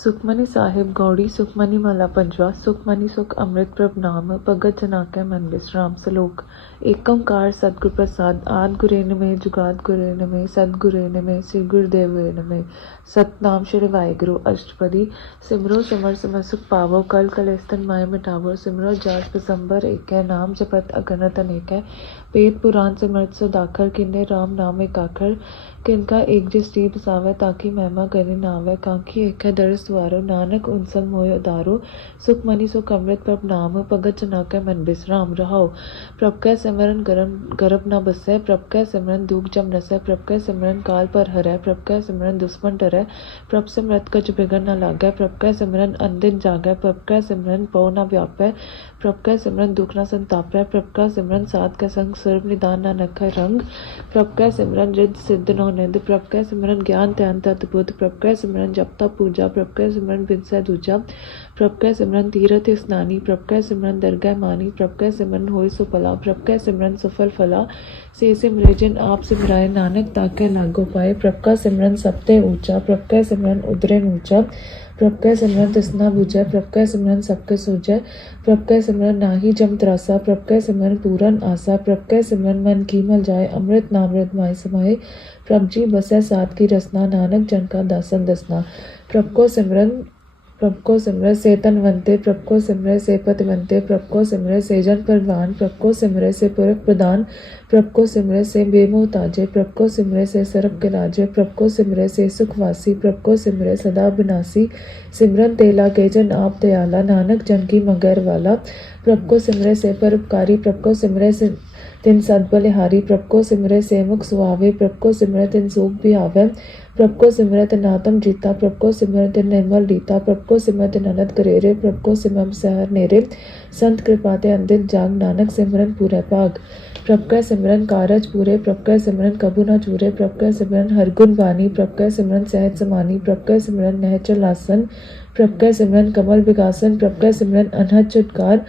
सुखमनी साहिब गौड़ी सुखमनी माला पंजवा सुखमनी सुख अमृत प्रभ नाम भगत जना कै मन विश्राम सलोक। एक ओंकार सतगुर प्रसाद आद गुरेन में जुगाद गुरेन में सतगुरेन में श्री गुरुदेव में सतनाम श्री वाहिगुरु अष्टपदी। सिमरो सिमर सिमर सुख पावो कल कलेस्तन माय मिटावो। सिमरो जास पसंबर एक है नाम जपत अगणत अनेक है। वेद पुराण सिमरत सुदाखर किन्ने राम नाम एक आखर। किनका एक जिस टी बसावै ताकि महिमा करी नावै। कांखी एक है दर सवारो नानक उनसम मोय उदारो। सुखमनी सुख अमृत प्रभ नाम भगत जना कै मन विश्राम रहाओ। प्रभ कै सिमरन गर्भ न बसै। प्रभ कै सिमरन दुख जम नसै। प्रभ कै सिमरन काल पर हरै। प्रभ कै सिमरन दुश्मन डरै। प्रभ सिमरत कछ बिगड़ न लागै। प्रभ कै सिमरन अनदिन जागै। प्रभ कै सिमरन पौ न व्यापै। प्रभ कै सिमरन दुख न संतापै। प्रभ कै सिमरन साध कै संग सर्व निदान न नखै रंग। प्रभ कै सिमरन रिद्ध सिद्ध नौ निंद। प्रभ कै सिमरन ज्ञान ध्यान तत बुद्ध। प्रभ कै सिमरन जप तप पूजा। प्रभ कै सिमरन बिनसै दूजा। प्रभ कै सिमरन तीरथ स्नानी। प्रभ कै सिमरन दरगह मानी। प्रभ कै सिमरन होय सो भला। प्रभ कै सिमरन सफल फला। से सिमरे जिन आप सिमराए नानक ताकै लागो पाए। प्रभ का सिमरन सब ते ऊंचा। प्रभ कै सिमरन उदरे ऊंचा। प्रभ कै सिमरन तिसना बुझै। प्रभ कै सिमरन सबके सूझै। प्रभ कै सिमरन नाही जम त्रासा। प्रभ कै सिमरन पूरन आसा। प्रभ कै सिमरन मन की मल जाए। अमृत नामृत माय समाए। प्रभ जी बसै साध की रसना। नानक जन का दासन दसना। प्रभ को सिमरै से तनवंते। प्रभ को सिमरै से पतिवंते। प्रभ को सिमरै से जन परवान। प्रभ को सिमरै से पुरख प्रदान। प्रभ को सिमरै से बेमोहताजे। प्रभ को सिमरै से सरब के राजे। प्रभ को सिमरै से सुखवासी। प्रभ को सिमरै सदा विनाशी। सिमरन तेला के जन आप दयाला। नानक जन की मगर वाला। प्रभ को सिमरै से परोपकारी। प्रभ को सिमरै से तिन सद बलिहारी। प्रभ को सिमरै से मुख सुहावे। प्रभ को सिमरै तिन सूख भी आवे। प्रभ को सिमरै तिन आत्म जीता। प्रभ को सिमरै तिन निर्मल रीता। प्रभ को सिमरै तिन अनंत करेरे। प्रभ को सिमर सहर नेरे। संत कृपा ते अंदित जाग। नानक सिमरन पूरै भाग। प्रभ कै सिमरन कारज पूरे। प्रभ कै सिमरन कबू न चूरे। प्रभ कै सिमरन हरगुण बानी। प्रभ कै सिमरन सहज समानी। प्रभ कै सिमरन नहचल आसन। प्रभ कै सिमरन कमल विकासन। प्रभ कै सिमरन अनहद चुटकार।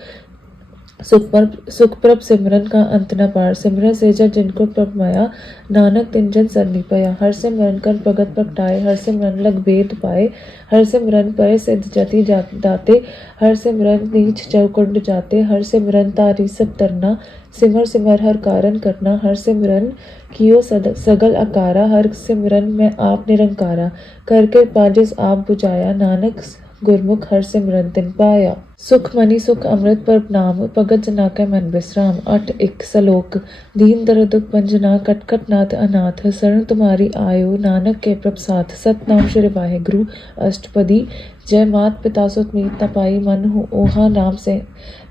सुख प्रभ सिमरन का अंत न पार। सिमरन से जग जिनको प्रभ माया। नानक तिन जन सरनी पया। हर सिमरन कर भगत प्रगटाए। हर सिमरन लग भेद पाए। हर सिमरन पर सिद्ध जति दाते। हर सिमरन नीच चौकुंड जाते। हर सिमरन तारी सब तरना। सिमर सिमर हर कारण करना। हर सिमरन कियो सगल आकारा। हर सिमरन में आप निरंकारा। करके पाजिस आप बुझाया। नानक गुरमुख हर सिमरन तिन पाया। सुखमनी सुख अमृत प्रभ नाम भगत जना कै मन विश्राम। 8:1 सलोक। दीन दर्द पंजना कटकट नाथ अनाथ। शरण तुम्हारी आयो नानक के प्रभ साथ। सतनाम श्री वाहिगुरु अष्टपदी। जय मात पिता सुत मीत न पाई। मन ओहा नाम से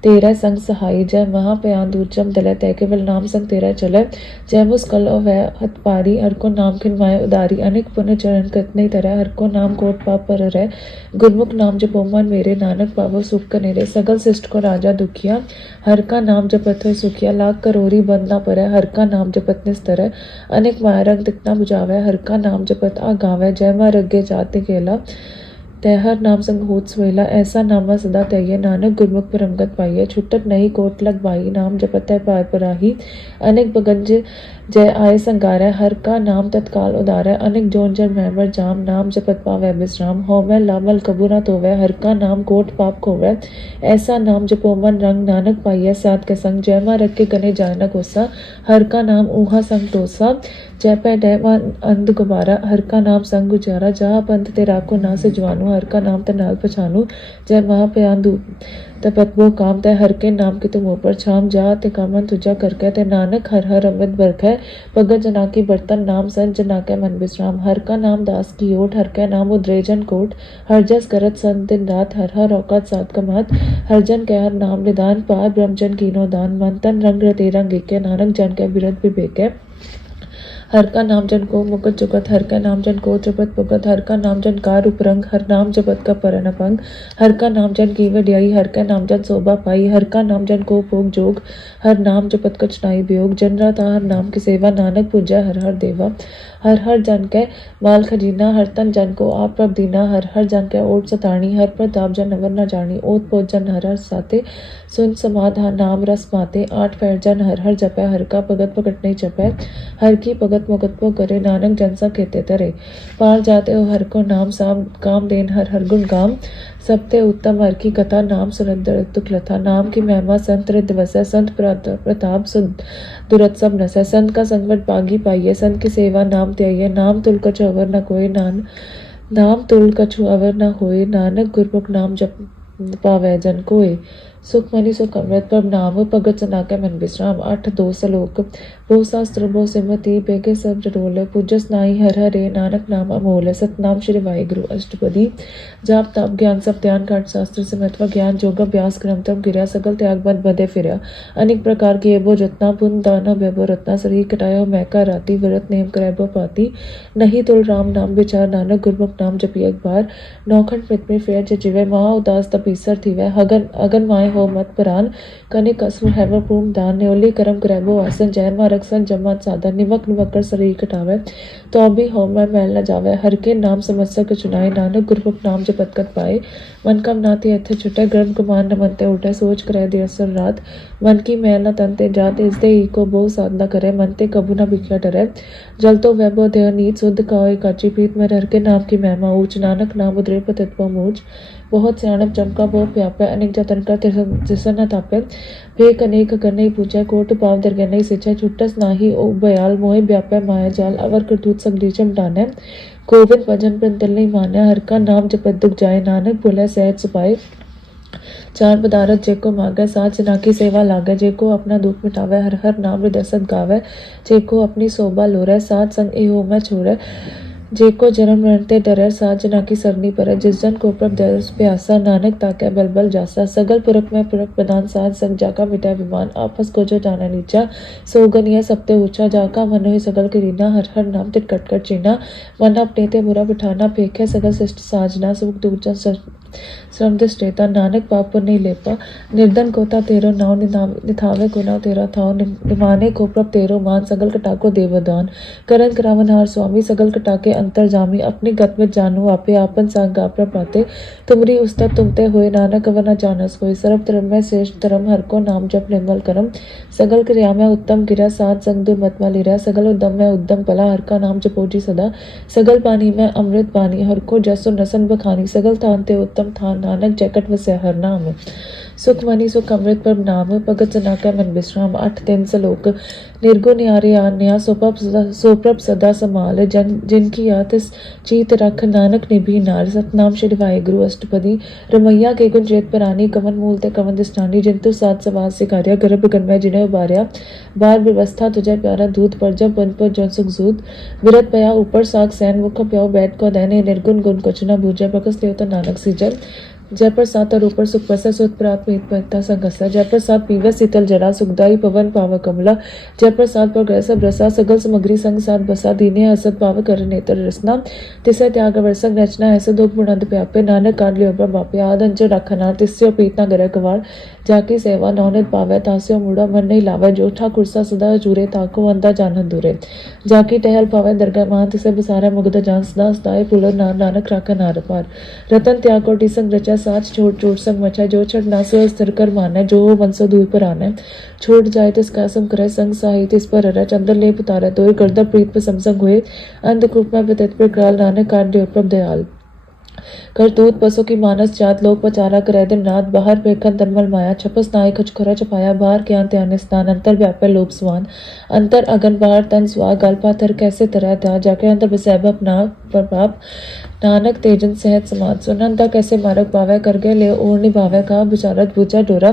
तेरा संग सहाई। जय महा पयान दूरजम दलै तै केवल नाम संग तेरा चलै। जय मुस्कल वह हत पारी। हर को नाम खिनवाए उदारी। अनेक पुण्य चरण कृत नहीं तरह। हर को नाम कोट पाप पर रह। गुरमुख नाम जपो मन मेरे। नानक पावो सुख कनेरे। सगल शिष्ट को राजा दुखिया। हर का नाम जपत हो सुखिया। लाख करोरी बंद न परै। हर का नाम जपत निस्तर। अनेक माया रंग तिकना बुझावै। हर का नाम जपत आगावै। जय मां रगे जात केला तै हर नाम संग होत सुहेला। ऐसा नामा सदा तैये। नानक गुरमुख परमगत पाइये। छुटत नहीं कोट लग बाई। नाम जपत है पार पराही। अनेक बगंज जय आय संगारै। हर का नाम तत्काल उदारै। अनेक जोन जन मैवर जाम। नाम जपत पावै विश्राम। होमै लामल कबू न तोवै। हर का नाम कोट पाप खोवै। ऐसा नाम जपो मन रंग। नानक पाइयै साध के संग। जय मां रख के गने जाय न गोसा। हर का नाम ऊहा संग टोसा। जय पै डै अंध गुबारा। हर का नाम संग गुजारा। जहाँ पंथ ते राखो ना सिजवानो। हर का नाम ते नाल पछानो। जय महा पयान तपत वो काम तय हर के नाम की तुम ऊपर छाम। जा ते कामन तुझा करके ते नानक हर हर अमृत बरखै। भगत जना की बर्तन नाम संत जना के मन विश्राम। हर का नाम दास की ओट। हर के नाम उद्रेजन कोट। हर जस करत संत दिन रात। हर हर औकात सात कमात। हर जन के हर नाम निदान। पार ब्रह्मजन कीनो दान। मन तन रंग रते रंग एके। नानक जन के बिरद विवेकै। हर का नाम जन को मुकत जुगत। हर का नाम जन को त्रिपत पुगत। हर का नाम जन कार उपरंग। हर नाम जपत का परन अपंग। हर का नाम जन की वड्याई। हर का नाम जन शोभा पाई। हर का नाम जन को भोग जोग। हर नाम जपत कछ नाई वियोग। जन राता हर नाम की सेवा। नानक पूजा हर हर देवा। हर हर जन के माल खजीना। हर तन जन को आप प्रभ दीना। हर हर जन के ओट सताणी। हर प्रताप जन अवर न जानी। ओत पोत जन हर हर साते। सुन समाध नाम रस माते। 8 पैर जन हर हर जपै। हर का भगत प्रकट नहीं चपै। हर की भगत भगत मुकतबो करे नानक जनसा खेते तरे पार जाते हो हर को नाम साम काम देन हर हर गुण गाम सबते उत्तम हर की कथा नाम सुरंदर दुख लथा नाम की महिमा संत रिद वसै संत प्रताप सुध दुरत सब नसै संत का संगत पागी पाइये संत की सेवा नाम त्याइये नाम तुल कछु अवर न कोई नाम तुल कछु अवर न होए नानक गुरमुख नाम जप पावै जन कोय सुख मनि सुख अमृत प्रभ नाम भगत जना कै मन विश्राम 8 2 सलोक बहु शास्त्र बहु सिमति बेगे सब जडोल पूजस नाई हर हरे नानक नाम अमोल सतनाम श्री वाहिगुरु अष्टपदी जाप ताप ज्ञान सब ध्यान घाट शास्त्र से महत्व ज्ञान जोग अभ्यास क्रम तम गिरा सकल त्याग बद बदे फिरया अनेक प्रकार की एबो जतना पुन दाना बेबो रत्ना शरीर कटायो मैका राती व्रत नेम करैबो पाती नहीं तुल राम नाम विचार नानक गुरमुख नाम जपी एक बार नौखंड पृथ्वी फेर जिवे महा उदास तपीसर थी वह अगन माए हो मत परान कनिक असुर हैवर पूम दान न्योली करम करैबो आसन जय मा रक्षन जमात साधन निमक निमकर शरीर कटावे तो भी हो मैं मैल न जावे हर के नाम समस्या के चुनाए नानक गुरमुख नाम जपत कर पाए मन कम नाते अथे छुटे गर्भ गुमान न मनते उठे सोच करे दिवसर रात मन की मैल न तनते जाते इस दे को बहु साधना करे मनते कबू न भिखिया डरे जल तो वैभव देह नीत शुद्ध काओ काची पीत में हर के नाम की महिमा ऊंच नानक नाम उदरे पतित्व मूच बहुत सियाणप चमका बहुत व्यापे अनेक जतन कर तिसन न तापे फेक अनेक करने पूजा कोट पाव दरगने सिचा छुट्टस नाही ओ बयाल मोहे व्यापे माया जाल अवर करतूत सगली चमटाने गोविंद भजन प्रंतल नहीं माने हर का नाम जपत दुख जाए नानक बोले सहज सुपाए चार पदारथ जेको मांगे साथ जना की सेवा लागे जेको अपना दुख मिटावे हर हर नाम हृदय सत गावे जेको अपनी शोभा लोरे साथ संग एहो में छोड़े जेको जन्म मरते डरे साथ जना की सरनी पर जिस जन को प्रभ दरस प्यासा नानक ताके बल जासा सगल पुरख में पुरख प्रधान साथ संग जाका मिटा विमान आपस को जो जाना नीचा सोगनिया सबते ऊंचा जाका मनो ही सगल करीना हर हर नाम तिट कट कट चीना मन अपने ते बुरा बिठाना फेंके सगल शिष्ट साजना सुख दूजा श्रम दृष्टेता नानक पाप नहीं लेपा निर्धन कोता तेरो नाव निथावे को नाव तेरा थाव निमाने को प्रभ तेरो मान सगल कटाको देवदान करन करावन हार स्वामी सगल कटाके अंतर जामी अपनी गत में जानू आपे आपन सांग गाप्र पाते तुमरी उस्ता तुमते हुए नानक वना जानस कोई सर्व धर्म में श्रेष्ठ धर्म हर को नाम जप निर्मल करम सगल क्रिया में उत्तम गिरा सात संग दुर मत वाली रहा सगल उद्दम में उद्दम पला हर का नाम जपोजी सदा सगल पानी में अमृत पानी हर को जसो नसन बखानी सगल थानते उत्तम थान नानक जैकट वसे हर नाम सुख मनी सुख अमृत पर नाम भगत जना का मन विश्राम 8 3 सलोक निर्गुण न्यारे आन्या सोप्रभ सदा समाल जिनकी यात चीत रख नानक निभी नार सतनाम श्री वाहिगुरु अष्टपदी रमैया के गुण चेत परानी कवन मूल ते कवन दिष्टानी जिंतु सात सवास सिकार्या गर्भ गन्मय जिन्हें उबार्या बार व्यवस्था तुझे प्यारा दूध पर जब बन पर जौन सुख जूद विरत पया ऊपर साग सैन मुख प्याओ बैठ को दैने निर्गुण गुण कछुना भूजय बकस देवता नानक सीजल जय प्रसाद और ऊपर सुख प्रसा सुत प्रात्मिकता संगसा जय प्रसाद पीवे शीतल जरा सुखदाई पवन पाव कमला जय प्रसाद पर ग्रह सब रसा सगल सामग्री संग साथ बसा दीने हसत पाव कर नेत्र रसना तिसे त्याग वर्षक रचना ऐसे दुख बुनंद प्यापे नानक काट लियो पर बापे आद अंजो रखना तिस्यो पीतना गरे कवार जाकी सेवा नौनित पावे तास्यो मुड़ा मन नहीं लावे जोठा कुर्सा सदा जूरे ताको अंदा जानन दूरे जाकी टहल पावे दरगाह मान तिसे बसारा मुगद जान सदा सदाए पुलर नानक राखा नार पार रतन त्याग कोटि संग रचा साच छोड़ छोड़ संग मचा जो छठ ना सो स्थिर कर माना जो हो वंशो दूर पर आना छोड़ जाए तिस कासम करे संग साहित इस पर हरा चंद्र ले पुतारा तोय गर्दा प्रीत पर समसंग हुए अंधकूप में व्यतीत पर काल नानक काट दियो प्रभ दयाल करतूत पशु की मानस जात लोग पचारा करे दिन रात बाहर पेखन तनमल माया छपस नाय खचखरा छपाया बाहर के अंत आने स्थान अंतर व्यापे लोभ स्वान अंतर अगन बाहर तन स्वा गल पाथर कैसे तरह था जाके अंतर बसैब अपना प्रभाव नानक तेजन सहज समाज सुनंदा कैसे मारक पावे कर गए ले ओर निभावे का बिचारत बुझा डोरा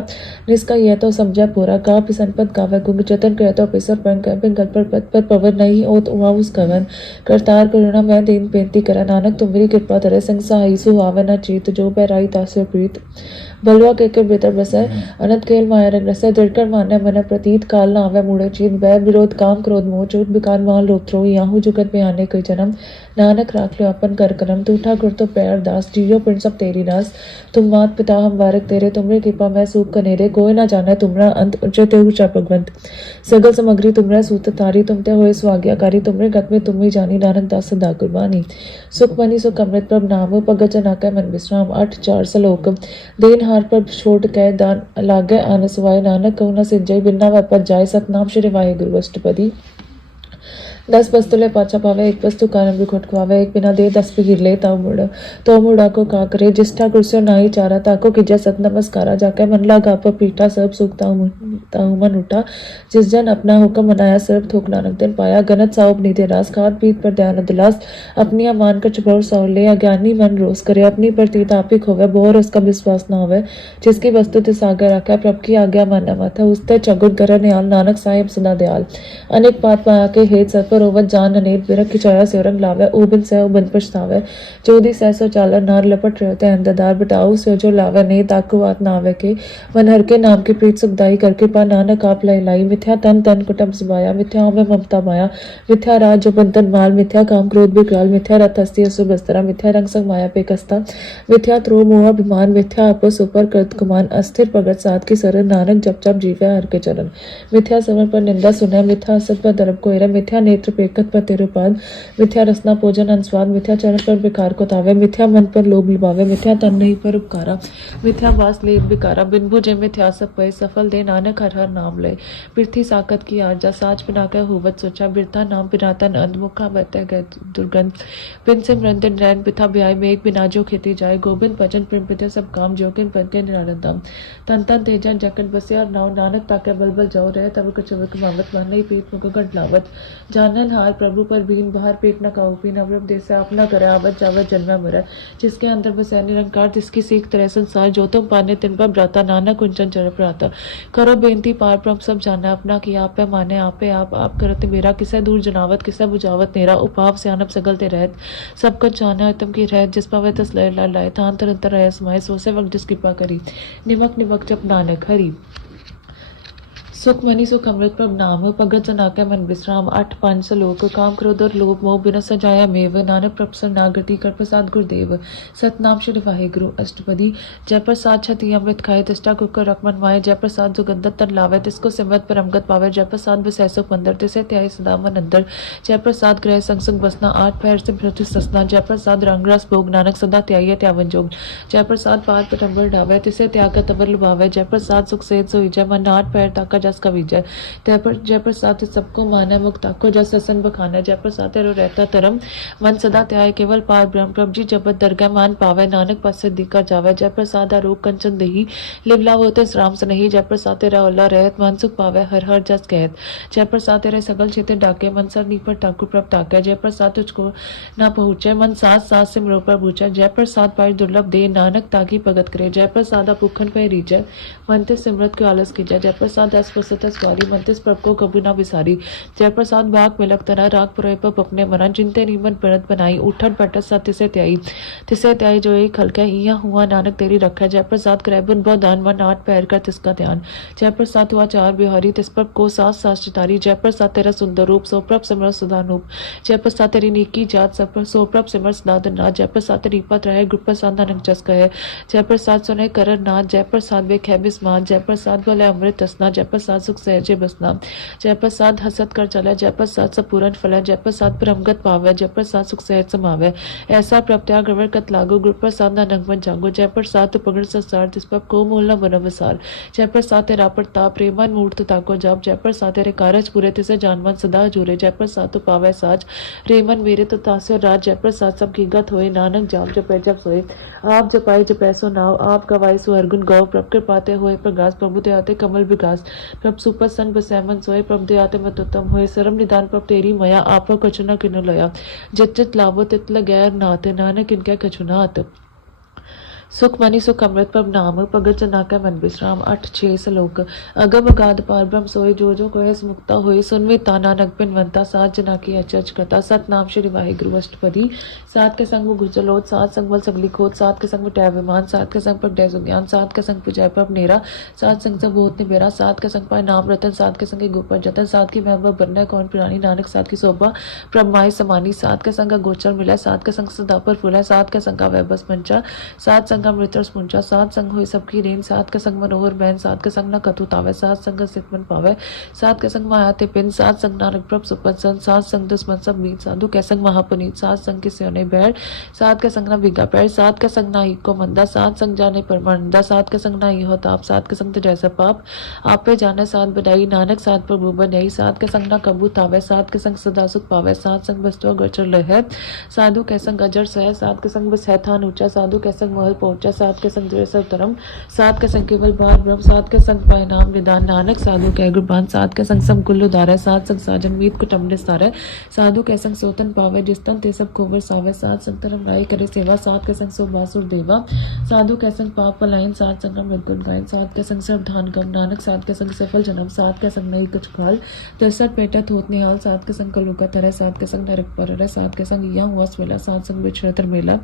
निष्का यह तो समझा पूरा का पिसनपत गावे गुंग जतन करे तो पिसर पंग पिंगल पर पद पर पवन नहीं ओत उवा उस कवन करतार करुणा मैं दीन बेनती करा नानक तुम मेरी कृपा तरह संग सहाई सुहावे न चीत जो पैराई तासे प्रीत बलवा के भीतर बसे अनंत खेल माया रंग रसे दृढ़कर मान्य मन प्रतीत काल न आवे मुड़े चीत वह विरोध काम क्रोध मोह चूट बिकार माल लोक थ्रो याहू जुगत में आने कोई जन्म नानक राख लो अपन कर करम तू ठाकुर तो पैर दास जियो पिंड सब तेरी नास तुम मात पिता हम वारक तेरे तुमरे कृपा मैं सूख कनेरे कोई ना जाने तुमरा अंत उच्चते ऊंचा भगवंत सगल सामग्री तुमरा सूत तारी तुमते होए स्वाज्ञाकारी तुमरे गत में तुम ही जानी नानक दास सदा कुर्बानी सुख मनी सुख अमृत प्रभ नाम भगत जना का मन विश्राम 8 4 सलोक देन हार पर छोड़ के दान लागे आनसवाय नानक कहु न सिंजय बिना वापस जाए सतनाम श्री वाहिगुरु अष्टपदी 10 वस्तुले पाचा पावे, एक वस्तु कारण भी खुटकवावे, एक बिना दे 10 भी ले तो मुड़ा को का करे, जिष्ठा कुर्सियों नाई चारा ताको की जय सत नमस्कारा, जाके मन लगा पर पीठा सब सुखता मन उठा, जिस जन अपना हुक्म मनाया सर्व थोक नानक दिन पाया, गनत साउब नीते रास, खाद पीत पर ध्यान दिलास, अपनिया मान कर चुपौर सौर ले, अज्ञानी मन रोस करे, अपनी प्रतीत आपी खोवे, बोर उसका विश्वास न होवे, जिसकी वस्तु तिस आगे रखा, प्रभ की आज्ञा माना माथा, उसते चगुट कर नियाल, नानक साहिब सदा दयाल, अनेक बात पाया के हेत सत्पर ओवत जान अनेक विरख खिचाया सेवरंग लावे, उबिन सह उबिन पछतावे, चौदी सहसो चालर नार लपट रहते अंधदार, बटाऊ से जो लावे ने ताकु बात नावे के, मन हर के नाम की प्रीत सुखदाई कर, कृपा नानक आप लाई लाई, मिथ्या तन तन कुटम सुबाया, मिथ्या में ममता माया, मिथ्या राज जो बंधन माल, मिथ्या काम क्रोध विकराल, मिथ्या रथ हस्ती असुर बस्तरा, मिथ्या रंग संग माया पे कस्ता, मिथ्या त्रो मोह अभिमान, मिथ्या आपस ऊपर कृत कुमान, अस्थिर प्रगट साध की सरन, नानक जप जप जीवे हर के चरण, मिथ्या समर पर निंदा सुना, मिथ्या असत पर दरब को एरा, मिथ्या नेत्र पेकत पर तिरुपाद, मिथ्या रसना भोजन अनुस्वाद, मिथ्या चरण पर विकार को तावे, मिथ्या मन पर लोभ लुभावे, मिथ्या तन नहीं पर उपकारा, मिथ्या वास लेप विकारा, बिन भुजे मिथ्या सब पय, सफल दे नानक हर हर नाम लय, पृथ्वी साकत की आरजा, साच बिना कर होवत सोचा, बिरथा नाम बिनातन अंध, मुखा बतय गय दुर्गंध, पिन से मृंदन रैन पिथा ब्याय, मेघ बिना जो खेती जाए, गोबिंद भजन प्रेम पिते सब काम, जोगिन पद के निरानंदम, तन तन तेजन जकन बसे और नाव, नानक ताके बल बल जाओ रहे, तब कचवक मावत, मन नहीं पीठ मुख गट लावत, जानन हार प्रभु पर बीन बाहर पेट न काउपी, नवरप देश आप न करे, आवत जावत जन्म मर, जिसके अंदर बसे निरंकार, जिसकी सीख तरह संसार, जो तुम पाने तिन पर ब्राता, नानक कुंचन चर प्राता, करो बेनती पार ब्रह्म सब जाना, अपना किया आप माने, आपे आप करते मेरा, किसे दूर जनावत किसे बुझावत नेरा, उपाव से आनब सगलते रहत, सब कुछ जाना तुम की रहत, जिस पावे तस लय लाए, थान तरंतर रह समाये, सो से वक्त जिस कृपा करी, निमक निमक जप नानक हरि, सुख मनी सुख अमृत प्रभ नाम, भगत जनाके मन विश्राम, 8 5 श्लोक, काम क्रोध और लोभ मोह बिन सजाया मेव, नानक प्रभ शरणागति कर प्रसाद गुरुदेव, सतनाम श्री वाहिगुरु अष्टपदी, जय प्रसाद छति अमृत खाए, तिष्ठा कुकर रकमन माए, जय प्रसाद जुगंदर तर लावे, तिसको सिमरत परमगत पावे, जय प्रसाद विषय सुख मंदर, तिसे त्याई सदा मन अंदर, जय प्रसाद ग्रह संग संग बसना, 8 पैर से पृथ्वी ससना, जय प्रसाद रंग रस भोग, नानक सदा त्याई त्यावन जोग, जय प्रसाद पाद पटम्बर ढावे, तिसे त्याग तबर लुभावे, जय प्रसाद सुख सेत सोई, जय मन 8 पैर ताका जस का विजय, जय प्रसाद सबको माना, मुक्त ताको जस ससन बखाना, जय प्रसाद तेरो रहता तरम, मन सदा त्याय केवल पार ब्रह्म, प्रभ जी जपत दरगाह मान पावे, नानक पास सिद्धि कर जावे, जय प्रसाद आरोग कंचन दही, लिवला होते राम से नहीं, जय प्रसाद तेरा ओला रहत, मन सुख पावे हर हर जस कहत, जय प्रसाद तेरे सगल क्षेत्र डाके, मन सर नी पर ठाकुर प्रभ ताके, जय प्रसाद तुझको ना पहुँचे, मन सास सास से मरो पर पूछे, जय प्रसाद पाई दुर्लभ दे, नानक ताकि भगत करे, जय प्रसाद भूखन पे रीजय, मन ते सिमरत के आलस की जय प्रसाद दस प्रसत स्वारी, मन तिस प्रभ को कभी ना विसारी, जय प्रसाद बाग मिलक तना, राग पुरे पर अपने मना, जिनते नीमन परत बनाई, उठट बैठत सा तिसे त्याई जो एक हल्का हिया हुआ, नानक तेरी रखा, जय प्रसाद करैबन बहुत दान, मन 8 पैर कर तिसका ध्यान, जय प्रसाद हुआ 4 बिहारी, तिस प्रभ को सास सास चितारी, जय प्रसाद तेरा सुंदर रूप, सो प्रभ सिमर सदानूप, जय प्रसाद तेरी नीकी जात, सब सो प्रभ सिमर सदादन नाथ, जय प्रसाद तेरी पत रहे, गुट प्रसाद नानक जस कहे, जय प्रसाद सुने करर नाथ, जय प्रसाद वे खे बिस्मात, जय प्रसाद बोले अमृत तसना, जय प्रसाद सुख सहजे बसना, जय प्रसाद हसत कर चले, जय प्रसाद सब पूरन फले, जय प्रसाद परमगत पावे, जय प्रसाद सुख सहज समावे, ऐसा प्रत्याग ग्रवर कत लागो, गुरु प्रसाद नानक मन जागो, जय प्रसाद तो पगड़ संसार, तिस पर को मूल न बन विसार, जय प्रसाद तेरा प्रताप प्रेमन मूर्त ताको जाप, जय प्रसाद तेरे कारज पूरे तिसे जानवन सदा जुरे, जय प्रसाद तो पावे साज, रेमन मेरे तो तास्यो राज, जय प्रसाद सब कीगत होए, नानक जाप जपै जप सोए, आप जपाए जपैसो नाव, आप गवाई सो हरगुन गौ, प्रभ कृपाते होए प्रगास, प्रभु ते आते कमल विकास, प्रभ सुपर सन बसैमन सोए, प्रभ दे आते मत उत्तम होए, सरम निदान प्रभ तेरी मया, आप कछु न किनु लया, जित जित लाभो तित लगैर नाथ, नानक इनके कछु नाथ, सुख मनी सुख अमृत प्रभ नाम, भगत जना का मन विश्राम, 8 6 श्लोक, अगम अगाध पार ब्रह्म सोए, जो कोय मुक्ता होए, सुनवे ताना नग पिनवंता, सात जना की अचर्च करता, सतनाम श्री वाहिगुरु अष्टपदी, सात के संग गुजलोत, सात संग बल सगली खोत, सात के संग टै विमान, सात के संग पगडै सुज्ञान, सात के संग पुजय प्रभ नेरा, सात संग सब होत निबेरा, सात के संग पाए नाम रतन, सात के संग गोपर जतन, सात की महबूब बनने कौन प्राणी, नानक सात की शोभा प्रभ माई समानी, सात के संग गोचर मिले, सात के संग सदा पर फूले, सात के संग वह बस मंचा, सात संग अमृतर स्पुंजा, सात संग हुई सबकी रेन, सात के संग मनोहर बैन, सात के संग न कथुत आवे, सात संग सितमन पावे, सात के संग माया ते पिन, सात संग नानक प्रभ सुपसन, सात संग दुश्मन सब मीत, साधु के संग महापुनीत, सात संग के स्योने बैठ, सात के संग न भीगा पैर, सात के संग ना ही को मंदा, सात संग जाने परमानंदा, सात के संग ना ही हो ताप, सात के संग तो जैसा पाप आप पे जाने, सात बनाई नानक सात पर भूबन आई, सात के संग ना कबूत आवे, सात के संग सदा सुख पावे, सात संग बस्तुआ गचर लहे, साधु के संग अजर सह, सात के संग बस है थान ऊंचा, साधु के संग महल पहुंचा, सात के संग सब धर्म, सात के संग केवल बार ब्रह्म, सात के संग पाए नाम निदान, नानक साधु के गुरबान, सात के संग सब कुल्लु धारे, सात संग साजन मीत कुटुंब निस्तारे, साधु के संग सोतन पावे, जिस्तन ते सब खोवर सावे, सात संग धर्म राय करे सेवा, सात के संग सो बासुर देवा, साधु के संग पाप पलायन, सात संग मृदुल गायन, सात के संग सब धान गम, नानक सात के संग सफल जन्म, सात के संग नहीं कुछ खाल, 63 पेटा थोत निहाल, सात के संग कलुका तरह, सात के संग नरक पर रह, सात के संग यह हुआ स्वेला, सात संग बिछड़तर मेला,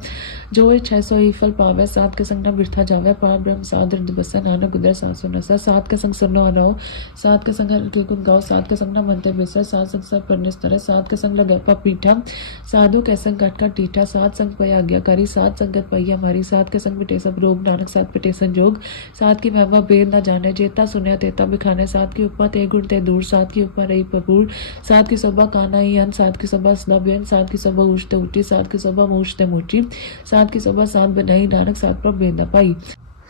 जो 600 ही फल पावे, सात के संग न बिरथा जावे, पार ब्रह्म साध रिद बसा, नानक उदर 709, सात के संग सुनो अनो, सात के संग हर के गुण गाओ, सात के संग न मनते बिसर, सात संग सब पर निस्तर, सात के संग लगा पीठा, साधु के संग कट का टीठा, सात संग पय आज्ञाकारी, सात संगत पहिया मारी, सात के संग मिटे सब रोग, नानक सात पिटे संजोग, सात की महिमा बेद न जाने, जेता सुनया तेता बिखाने, सात की उपमा ते गुण ते दूर, सात की उपमा रही पपूर, सात की शोभा काना ही अन, सात की शोभा सदा बेन, सात की शोभा उठते उठी, सात की शोभा मुझते मुठी, सात की शोभा सात बनाई, नानक सात पर बेद न पाई।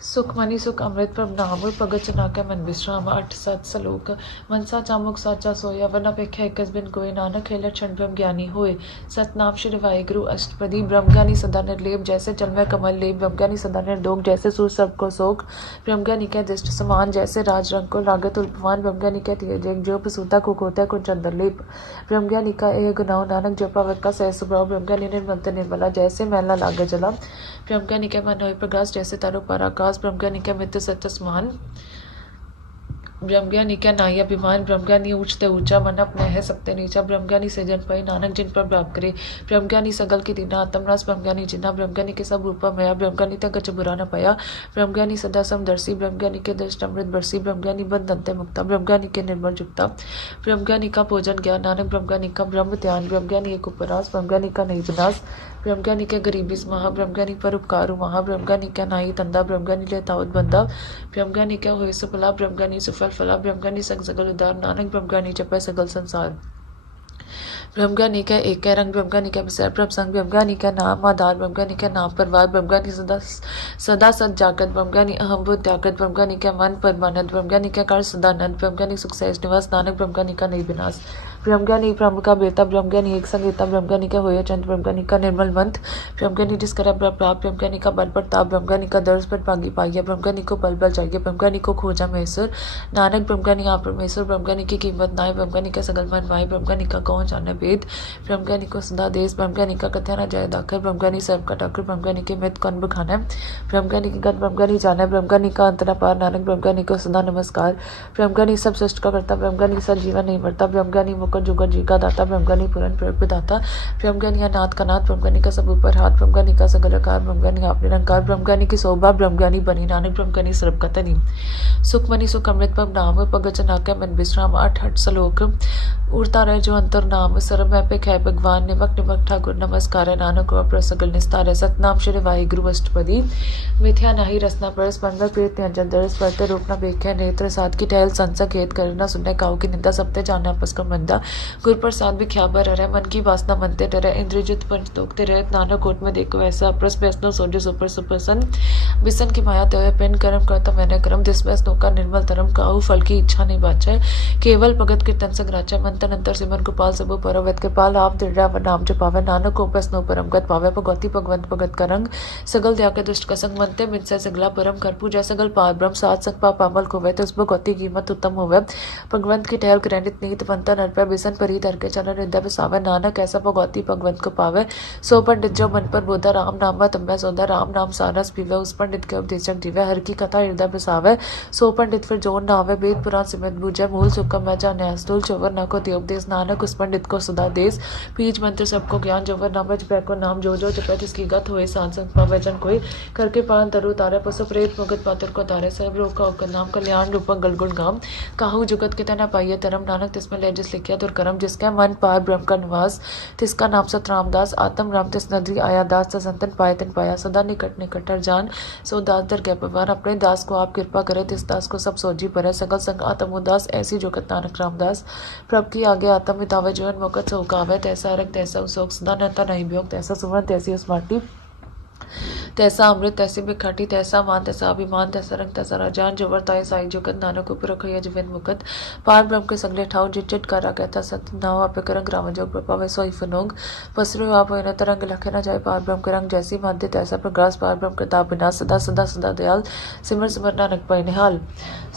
सुख मनी सुख अमृत प्रभ नाम, भगत जना के मन विश्राम, 8 7 सलोक, मनसा चामुक साचा सोया, वन अपेक्षा एकस बिन कोय, नानक खेल क्षण ब्रह्म ज्ञानी होए, सतनाम श्री वाहिगुरु अष्टपदी, ब्रह्मज्ञानी सदा निर्लेप, जैसे जल में कमल लेप, ब्रह्मज्ञानी सदा निर्दोग, जैसे सूर्य सब को सोख, ब्रह्मज्ञानी के दृष्ट समान, जैसे राज रंग को लागत उल्पमान, ब्रह्मज्ञानी के तेज जो प्रसूता को होता कुछ चंदन लेप, ब्रह्मज्ञानी का एह गुनाह, नानक जपावत का सह सुभ्राव, ब्रह्मज्ञानी निर्मलते निर्मला, जैसे मैला लागे जला, ब्रह्मज्ञानी के मन होए प्रकाश, जैसे तारो पराकाश, ब्रह्मज्ञानी के मित्र सत्य समान, ब्रह्मज्ञानी क्या नाई अभिमान, ब्रह्मज्ञानी ऊंचते ऊंचा, मन अपने है सबते नीचा, ब्रह्मज्ञानी से जन पाई, नानक जिन पर प्राप्त करे, ब्रह्मज्ञानी सगल की दीना आत्मरास, ब्रह्मज्ञानी जिन्ना, ब्रह्मज्ञानी के सब रूपा मया, ब्रह्मज्ञानी तक गच बुरा न पाया, ब्रह्मज्ञानी सदा समदर्शी, ब्रह्मज्ञानी के दृष्ट अमृत बरसी, ब्रह्मज्ञानी बंधनते मुक्ता, ब्रह्मज्ञानी के निर्मल जुक्ता, ब्रह्मज्ञानी का भोजन ज्ञान, नानक ब्रह्मज्ञानी का ब्रह्म ध्यान, ब्रह्मज्ञानी एक उपरास, ब्रह्मज्ञानी का नहीं विनाश, ब्रह्मज्ञानी के गरीबी महा, ब्रह्मज्ञानी पर उपकारु महा, ब्रह्मज्ञानी क्या नाई तंदा, ब्रह्मज्ञानी ले ताउत बंदा, ब्रह्मज्ञानी क्या हुए सुफला, ब्रह्मज्ञानी सुफल फला, ब्रह्मज्ञानी सगल उदार, नानक ब्रह्मज्ञानी जपै सगल संसार, ब्रह्मज्ञानी का एक रंग, ब्रह्मज्ञानी का विषय प्रभ संग, ब्रह्मज्ञानी का नाम आधार, ब्रह्मज्ञानी का नाम परवार, ब्रह्मज्ञानी सदा सदा सत जागत, ब्रह्मज्ञानी अहम बुद्ध त्यागत, ब्रह्मज्ञानी का मन परमानंद, ब्रह्मज्ञानी का कर सदानंद, ब्रह्मज्ञानी सुख सहज निवास, नानक ब्रह्मज्ञानी का नहीं विनाश, ब्रह्मज्ञानी ब्रह्म का बेटा, ब्रह्मज्ञानी एक संगीता, ब्रह्मज्ञानी का होय चंद, ब्रह्मज्ञानी का निर्मल मंत्र, ब्रह्मज्ञानी जिस कर प्राप्त, ब्रह्मज्ञानी का बल प्रताप, ब्रह्मज्ञानी का दर्श पर भागी पाइया, ब्रह्मज्ञानी को बल बल चाहिए, ब्रह्मज्ञानी को खोजा महेश्वर, नानक ब्रह्मज्ञानी आप परमेश्वर, ब्रह्मज्ञानी की कीमत नाय, ब्रह्मज्ञानी का सगल मन माय, ब्रह्मज्ञानी का कौन जाने वेद, ब्रह्मज्ञानी को सदा देश, ब्रह्मज्ञानी का कथ्या न जाय दाखर, ब्रह्मज्ञानी सर्व का ठाकुर, ब्रह्मज्ञानी के मित कौन बखाना, ब्रह्मज्ञानी की गत ब्रह्मज्ञानी जाना, ब्रह्मज्ञानी का अंतरा पार, नानक ब्रह्मज्ञानी को सदा नमस्कार, ब्रह्मज्ञानी सब सृष्ट का करता, ब्रह्मज्ञानी सा जीवन नहीं मरता, ब्रह्मज्ञानी मुकर जुगर जी का दाता, ब्रह्मज्ञानी पुरन प्रदाता, ब्रह्मज्ञानी अनाथ का नाथ, ब्रह्मज्ञानी का सब ऊपर हाथ, ब्रह्मज्ञानी का सगल आकार, ब्रह्मज्ञानी आप निरंकार, ब्रह्मज्ञानी की शोभा, ब्रह्मज्ञानी बनी, नानक ब्रह्मज्ञानी सर्व का तनी, सुख मनी सुख अमृत पब नाम, भगत जना के मन विश्राम, 8 8 सलोक, उड़ता रहे जो अंतर नाम, सर्व में पे खे भगवान, निमक निमक ठाकुर नमस्कार, नानक और सगल निस्तार, सतनाम श्री वाहिगुरु अष्टपदी, मिथ्या नाही रसना पर स्पंदर प्रीत न्यंजन दरस परते रूप न बेख्या, नेत्र साध की टहल संसा खेत करना, सुनने काऊ की निंदा, सबते जाने आपस का मंदा, गुर प्रसाद भी ख्याबर रहे, मन की वासना मनते डरे, इंद्रजित पंच तोकते रहे, नानक कोट में देखो ऐसा, प्रस व्यसनो सोजो सुपर सुप्रसन, बिसन की माया त्योय पिन कर्म करता मैंने कर्म, दिस व्यसनों का निर्मल धर्म, काहू फल की इच्छा नहीं बाचे, केवल भगत कीर्तन संग्राचा, मंतन अंतर सिमर गोपाल सबो परवत के पाल, आप दृढ़ नाम जपावे, नानक को प्रश्नो परम गत पावे, भगवती भगवंत भगत का रंग, सगल त्याग दुष्ट का संग, मनते मिन से सगला परम कर पूजा, सगल पार ब्रह्म सात संग पाप अमल को तो उस भगवती कीमत उत्तम होवे, भगवंत की टहल ग्रहणित नीत पंता नर पे बिसन परी धर के चरण हृदय बसावे, नानक ऐसा भगवती भगवंत को पावे, सो पंडित जो मन पर बोधा, राम नाम तम्बे सौदा, राम नाम सारस पीवे, उस पंडित के उपदेशक जीवे, हर की कथा हृदय बसावे, सो पंडित फिर जोन ना आवे, वेद पुराण सिमत बूझे, मूल सुखम मैं जाने अस्तूल चोवर न को उपदेश, नानक उस पंडित को सदा देश, बीज मंत्र सबको ज्ञान, जोवर नाम जपै को नाम, जो जपै तिसकी गत होए, साध संग पावै जन कोई, करके पान तरु तारे, पशु प्रेत मुगत पातर को तारे, सब रोग का उकर नाम, कल्याण रूपक गलगुण गाम, काहू जुगत के तना पाइये धर्म, नानक तिसमें ले जिस लिखिया तुर करम, जिसका मन पार ब्रह्म का निवास, तिसका नाम सत रामदास, आत्म राम तिस नदरी आया दास, संतन पाए तिन पाया, सदा निकट निकट हर जान, सो दास दर गै पवार, अपने दास को आप कृपा करे, तिस दास को सब सोजी पर, सगल संग आत्म उदास, ऐसी जुगत नानक रामदास, प्रभ की आगे आत्म मितावे, जीवन मुकत सोकावे, तैसा अरग तैसा उसोक, सदा नता नहीं भयोग, तैसा सुवर्ण तैसी उस माटी, तैसा अमृत तैसी बिखाटी, तैसा मान तैसा अभिमान, तैसा रंग तैसा राजान, जो वर्ताए साई जुगत, नानक उपर रखिया जीवन मुकत, पार ब्रह्म के सगले ठाव, जिट जिट करा कहता सत्य नाव, आपे करंग राम जोग प्रभावे सोई फनोग, पसरु आप होए न तरंग लखे न जाए, पार ब्रह्म के रंग जैसी माध्य तैसा प्रकाश, पार ब्रह्म के ताप बिना, सदा सदा सदा दयाल, सिमर सिमर नानक पाई निहाल,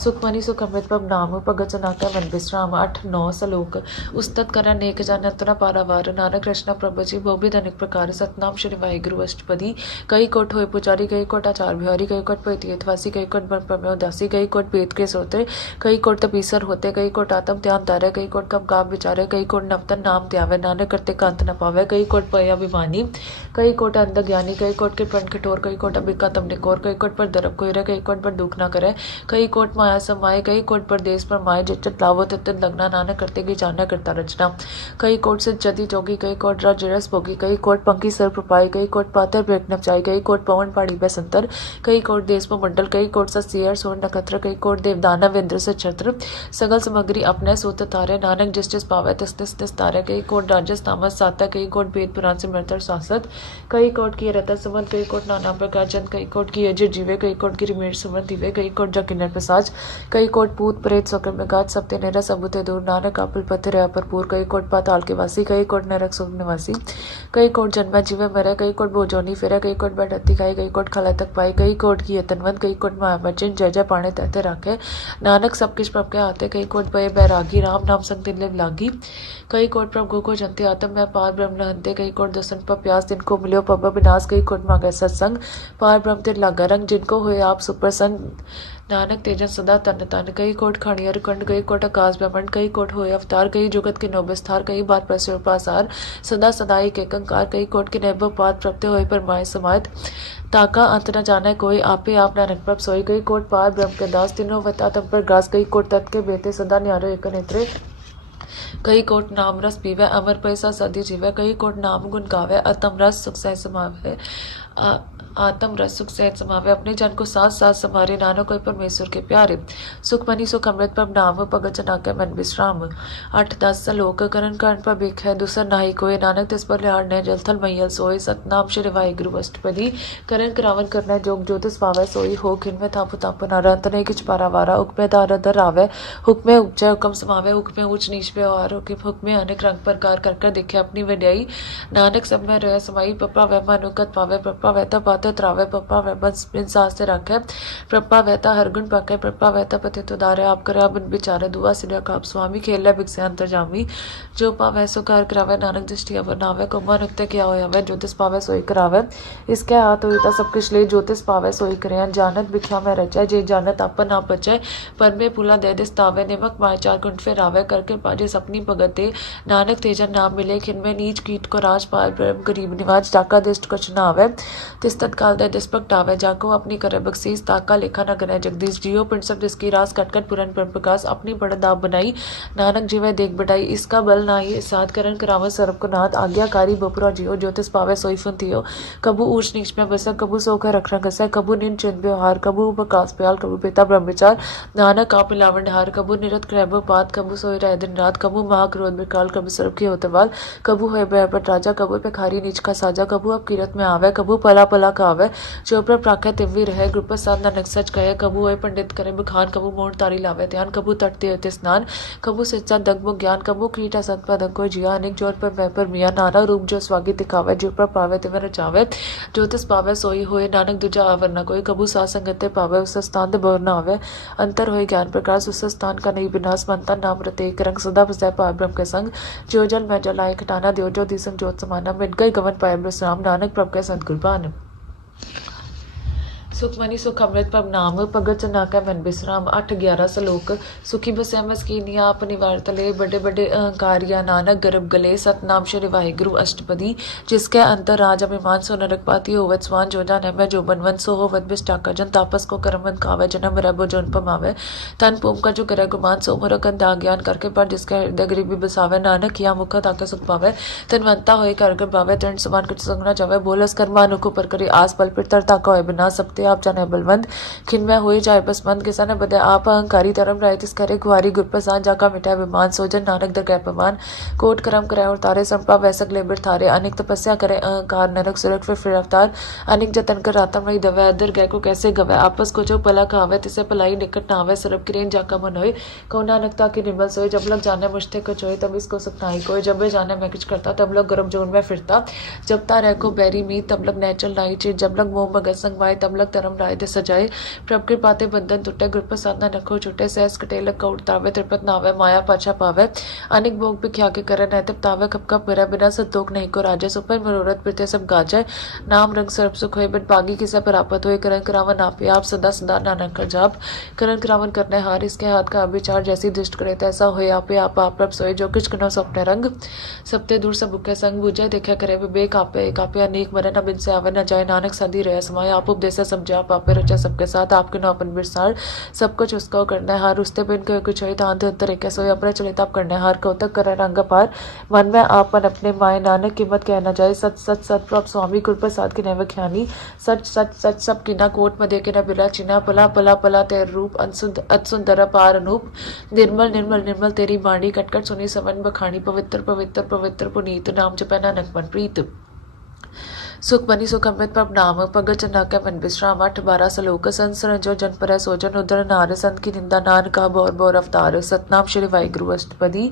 सुखमनी सुख अमृत प्रभ नाम, भगत जना के मन विश्राम, 8-9 सलोक, उस्तत करा नेक जन अंतना पारावार, नानक कृष्ण प्रभु जी भोबिद अनेक प्रकार, सतनाम श्री वाहिगुरु अष्टपदी, कई कोट होए पुजारी, कई कोट आचार बिहारी, कई कोट पैतीयतवासी, कई कोट ब्रह्म उदासी, कई कोट वेद के सोते, कई कोट तपीसर होते, कई कोट आत्म ध्यान तारे, कई कोट कब गाव विचारे, कई कोट नवतन नाम त्यावे, नानक करते कांत न पावे, कई कोट पय अभिमानी, कई कोट अंध ज्ञानी, कई कोट के प्रण कठोर, कई कोट अबिका तम निकोर, कई कोट पर दरब कोयरे, कई कोट पर दुख न करे, कई कोट माया समाये, कई कोट पर देश पर माए, जित लावो तित लगना, नानक करते की जाना करता रचना, कई कोट से जदी जोगी, कई कोट रजरस भोगी, कई कोट पंखी सर प्रपाई, कई कोट पातर ब्रेक नपचाई, कई कोट पवन पहाड़ी बसंतर, कई कोट देश में मंडल, कई कोट सा सियर सोन नक्षत्र, कई कोट देवदानव इंद्र से छत्र, सगल सामग्री अपने सूत तारे, नानक जिस जिस पावे तिस तिस तिस तारे, कई कोट राजस तामस साता, कई कोट वेद पुराण से मृतर शासत, कई कोट की रतन सुमंत, कई कोट नाना प्रकार चंद, कई कोट की अजय जीवे, कई कोट की रिमेर सुमन दिवे, कई कोट जकिन्नर प्रसाज, कई कोट पूत प्रेत सकर में गाज, सबते नेरा सबूते दूर, नानक आपल पत्थर है भरपूर, कई कोट पाताल के वासी, कई कोट नरक सुख निवासी, कई कोट जन्म जीवे मरे, कई कोट बोजोनी फिरे, कई कोट बैठती खाई, कई कोट खला तक पाई, कई कोट की यतनवंत, कई कोट माया मर्चन, जय जय पाने तहते राखे, नानक सब किस प्रभ के आते, कई कोट पये बैरागी, राम नाम संग दिन लिव लागी, कई कोट प्रभ गो को जनते आत्म मैं पार ब्रह्म नहंते, कई कोट दसन पर प्यास जिनको मिलो पब विनाश, कई कोट मांगे सत्संग, पार ब्रह्म तिर लागा रंग, जिनको हुए आप सुप्रसन्न, नानक तेजन सदा तन तन, कई कोट खणियर कंड, कई कोट आकाश ब्रह्मंड, कई कोट होए अवतार, कई जुगत के नोबस्थार, कई बार प्रसुर पासार, सदा सदा एक कंकार, कई कोट के नैब पाद प्राप्त होए पर माय समात, ताका अंत न जाने कोई, आपे आप नानक प्रभ सोई, कई कोट पार ब्रह्म के दास, तीनों वता तम पर ग्रास, कई कोट तत् के बेटे सदा न्यारो एक नेत्रे, कई कोट नाम रस पीवे, अमर पैसा सदी जीवे, कई कोट नाम गुण गावे, अतम रस सुख सह समावे, आत्म रस सुख सहज समावे, अपने जन को साथ साथ समारे, नानक कोई परमेश्वर के प्यारे, सुखमनी सुख अमृत प्रभ नाम, भगत जना के मन विश्राम, 8-10 सलोक, करण कर्ण पर बिख है दूसर नाही कोय, नानक तिस पर लिहाड़ ने जलथल मैयल सोए, सतनाम श्री वाहिगुरु अष्टपदी, करण करावन करना जोग ज्योतिष पावे सोई, हो खिन में थाप ताप नारा, अंत नहीं किच पारावारा, हुक्मे दार दर आवे, हुक्मे उपजय हुक्म समावे, हुक्मे ऊंच नीच व्यवहार, हुक्मे अनेक रंग प्रकार कर कर देखे अपनी वड्याई, नानक सब में रह समाई, पप्पा वह मनुकत पावे, पप्पा वहता पाते त्रावे, पप्पा वह बंस बिन सास से रखे, पप्पा वहता हर गुण पाके, पप्पा वहता पति तो दारे, आप करे बिन बिचारे, दुआ सिरा काप स्वामी, खेल भिक्से अंतर जामी, जो पावे सो कार करावे, नानक दृष्टि अवर नावे, कुमा नुक्ते क्या होवे, ज्योतिष पावे सोई करावे, इसके हाथ होता सब कुछ ले, ज्योतिष पावे सोई करे, जानत भिख्या में रचे, जे जानत अपन आप बचे, पर में पुला दे दिस्तावे, निमक माय 4 गुंठ फिर आवे, करके पाजे सपनी भगते, नानक तेजन नाम मिले, खिन में नीच कीट को राज पार ब्रह्म गरीब निवाज, डाका दिष्ट कुछ न आवे, तिस तत्काल दे दिस्पक टावे, जाको अपनी करे बख्शीस, ताका लेखा न गने जगदीश, जियो पिंड सब जिसकी रास कटकट पुरन पर प्रकाश, अपनी बड़द आप बनाई, नानक जीवे देख बढ़ाई, इसका बल नाई साध करण करावन सर्व को नाथ, आज्ञाकारी बपुरा जियो, ज्योतिष पावे सोई फुन थियो, कबू ऊंच नीच में बसे, कबू सोकर रख रंग कबू निन चिन्ह व्यवहार, कबू प्रकाश प्याल, कबू पिता ब्रह्म विचार, नानक आप मिलावन ढार, कबू निरत क्रैब पात, कबू सोई रह दिन रात, कबू महाक्रोध बिकाल, कबू सर्व की होतवाल, कबू है बैपट राजा, कबू पे खारी नीच का साजा, कबू अब किरत में आवे, कबू पला पला का आवे, चोपड़ा प्राख्या तिव्वी रहे, ग्रुप साध नानक सच कहे, कबू है पंडित करे बखान, कबू मोड़ तारी लावे ध्यान, कबू तटते होते स्नान, कबू सच्चा दगमुख ज्ञान, कबू कीटा सतपा दंको जिया, अनेक जोर पर मैं पर मिया, नाना रूप जो स्वागी दिखावे, जो पर पावे तिवर रचावे, ज्योतिष पावे सोई होए, नानक दूजा आवर न कोई, कबू साथ संगते पावे, उस स्थान दे बोर न आवे, अंतर होए ज्ञान प्रकाश, उस स्थान का नहीं विनाश, मनता नाम रते एक रंग, सदा बसै पार ब्रह्म के संग, जो जल मैं जल आए खटाना, दियो जो दिसंग जोत समाना, मिट गई गवन पाए ब्रह्म नानक प्रभ के सदगुरबान। सुखमनी सुख अमृत प्रभ नाम भगत चनाकै मन बिश्राम 8-11 सलोक सुखी बसै मस्कीनिया आप निवार तले बड़े बड़े अहंकारिया नानक गर्भ गले सतनाम श्री वाहिगुरु अष्टपदी जिसके अंतर राज अभिमान सो नरकपाती होवत स्वान जो जान मैं जो बनवन सो होवत बिस्टाका जन तापस को करमन खावे जन्म रबो जोन पमावे तन पोम का जो करे गुमान सो मोर कंदा ज्ञान करके पर जिसके हृदय गरीबी बसावे नानक या मुख ताके सुख पावे तनवंता होए कर पावे तरण समान कुछ संगना जावे बोलस कर्मानु को पर करी आस पल पिर तरता का होए बिना सब आप जाने बलवंत खिन में हुई जाए बसमंद किसान बदे आप अहंकारी धर्म राय तिस करे गुहारी गुर प्रसान जाका मिटाए विमान सोजन नानक दर गए पमान कोट करम कराए और तारे संपा वैसक लेबिर थारे अनेक तपस्या करे अहंकार नरक सुरक फिर अवतार अनेक जतन कर रातम नहीं दवे अदर गए को कैसे गवे आपस को जो पला खावे तिसे पलाई निकट नावे सरब किरेन जाका मन होए को नानकता की निर्मल सोए जब लग जाने मुश्ते को चोए तब इसको सुखनाई कोई जब वे जाने मैं कुछ करता तब लोग गर्भ जोन में फिरता जब तारे को बैरी मीत तब लग नेचल नाई चीज जब लग मोह मगज संग वाए तब लग धर्म राय दे सजाए प्रभ के पाते बंधन टूटे गुर प्रसाद न रखो छूटे सहस कटेल कौट तावे त्रिपत नावे माया पाछा पावे अनेक भोग भी ख्या के करे नैतिक तावे खप खप मेरा बिना संतोख नहीं को राजे सुपर मनोरथ प्रत्य सब गाजे नाम रंग सर्प सुख होए बट बागी किसे प्राप्त होए करण करावन आपे आप सदा सदा नानक कर जाप करण करावन करने हार इसके हाथ का अभिचार जैसी दुष्ट करे तैसा होए आपे आप प्रभ सोए जो किच कनो स्वप्न रंग सबते दूर सब बुके संग बुझे देखा करे विवेक आपे एक आपे अनेक मरे न बिन से आवे न जाए नानक सदी रहे समाय आप उपदेश समझे आप आपे रचा सबके साथ आपके नो अपन बिरसार सब कुछ उसका करना है हार उस्ते बिन के कुछ तांत तरीके सोए अपने चलित आप करना हार कौतक करे रंग पार मन में आपन अपने माए नानक कीमत कहना जाए सच सच सत प्रभ स्वामी गुर प्रसाद की नैव ख्यानी सच सच सच सब किना कोट में देखे न बिला चिना पला पला पला तेर रूप अतसुंदर पार अनूप निर्मल निर्मल निर्मल तेरी बाणी कटकट सुनी सवन बखानी पवित्र पवित्र पवित्र पुनीत नाम जपै नानक मन प्रीत सुखमनी सुख अमृत प्रभ नाम भगत चनाकै मन विश्राम 8-12 सलोक संसरण जो जन पर सोजन उदर नार संत की निंदा नान का बौर बौर अवतार सतनाम श्री वाहिगुरु अष्टपदी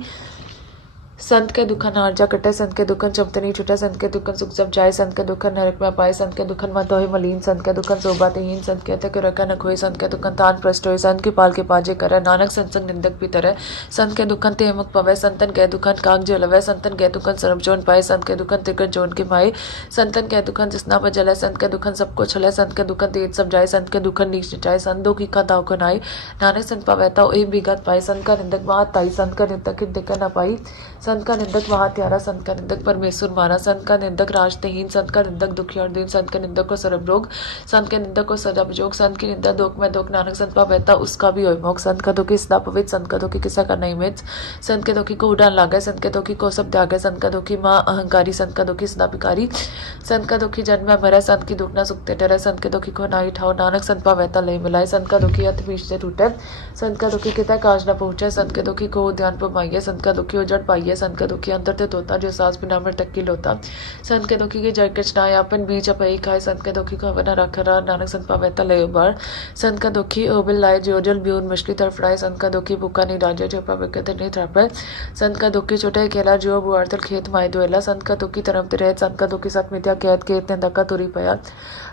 संत के दुखन आर्जा कटे संत के दुखन चमतनी छुटे संत के दुखन सुख जब जाए संत के दुखन नरक में पाए संत के दुखन मत होए मलीन संत के दुखन शोभातेहीन संत कहते के रखा न खोए संत के दुखन तान प्रष्ट होए संत की पाल के पाजे करे नानक संसंग निंदक भी तरह संत के दुखन ते मुख पवे संतन के दुखन काग जलवे संतन के दुखन सरब जोन पाए संत के दुखन तिकट जोन के माए संतन के दुखन जिसना पर जले संत के दुखन सबको छले संत के दुखन तेज सब जाए संत के दुखन नीच जाए संत दो की दाव को नाई नानक संत पवेता एक बिगत पाए संत का निंदक वहां ताई संत का निंदक दिक्कत न पाई संत का निंदक वहां त्यारा संत का निंदक परमेश्वर मारा संत का निंदक राजतेहीन संत का निंदक दुखियार दिन संत के निंदक को सरब रोग संत के निंदक को सजा विजोग संत की निंदा दोख में दोख नानक संत पावैता उसका भी होय मोक संत का दुखी सदा पवित्र संत का दुखी किसा का नहीं मिच संत के दुखी को उड़ान लागे संत के दुखी को सब त्यागे संत का दुखी माँ अहंकारी संत का दुखी सदा भिकारी संत का दुखी जन्म में मरे संत की दुख न सुखते डरे संत के दुखी को नाई ठाओ नानक संत पावैता लय मिलाए संत का दुखी अथ बीच से टूटे संत का दुखी किता काज न पहुंचे संत के दुखी को ध्यान पर माइये संत का दुखी उजड़ पाइये संत का दुखी अंतर ते तोता जो सास बिना मर तक की लोता संत के दुखी की जड़ कचनाए अपन बीच अपई खाए संत के दुखी को हवन रख रहा नानक संत पावैता लय बार संत का दुखी ओबिल लाए जो जल ब्यून मछली तड़फड़ाए संत का दुखी भूखा नहीं राजा जो पाविक नहीं तड़पे संत का दुखी छोटे केला जो बुआरतल खेत माए दुएला संत का दुखी तरफ रहे संत का दुखी सत मिथ्या कैद केत ने धक्का तुरी पया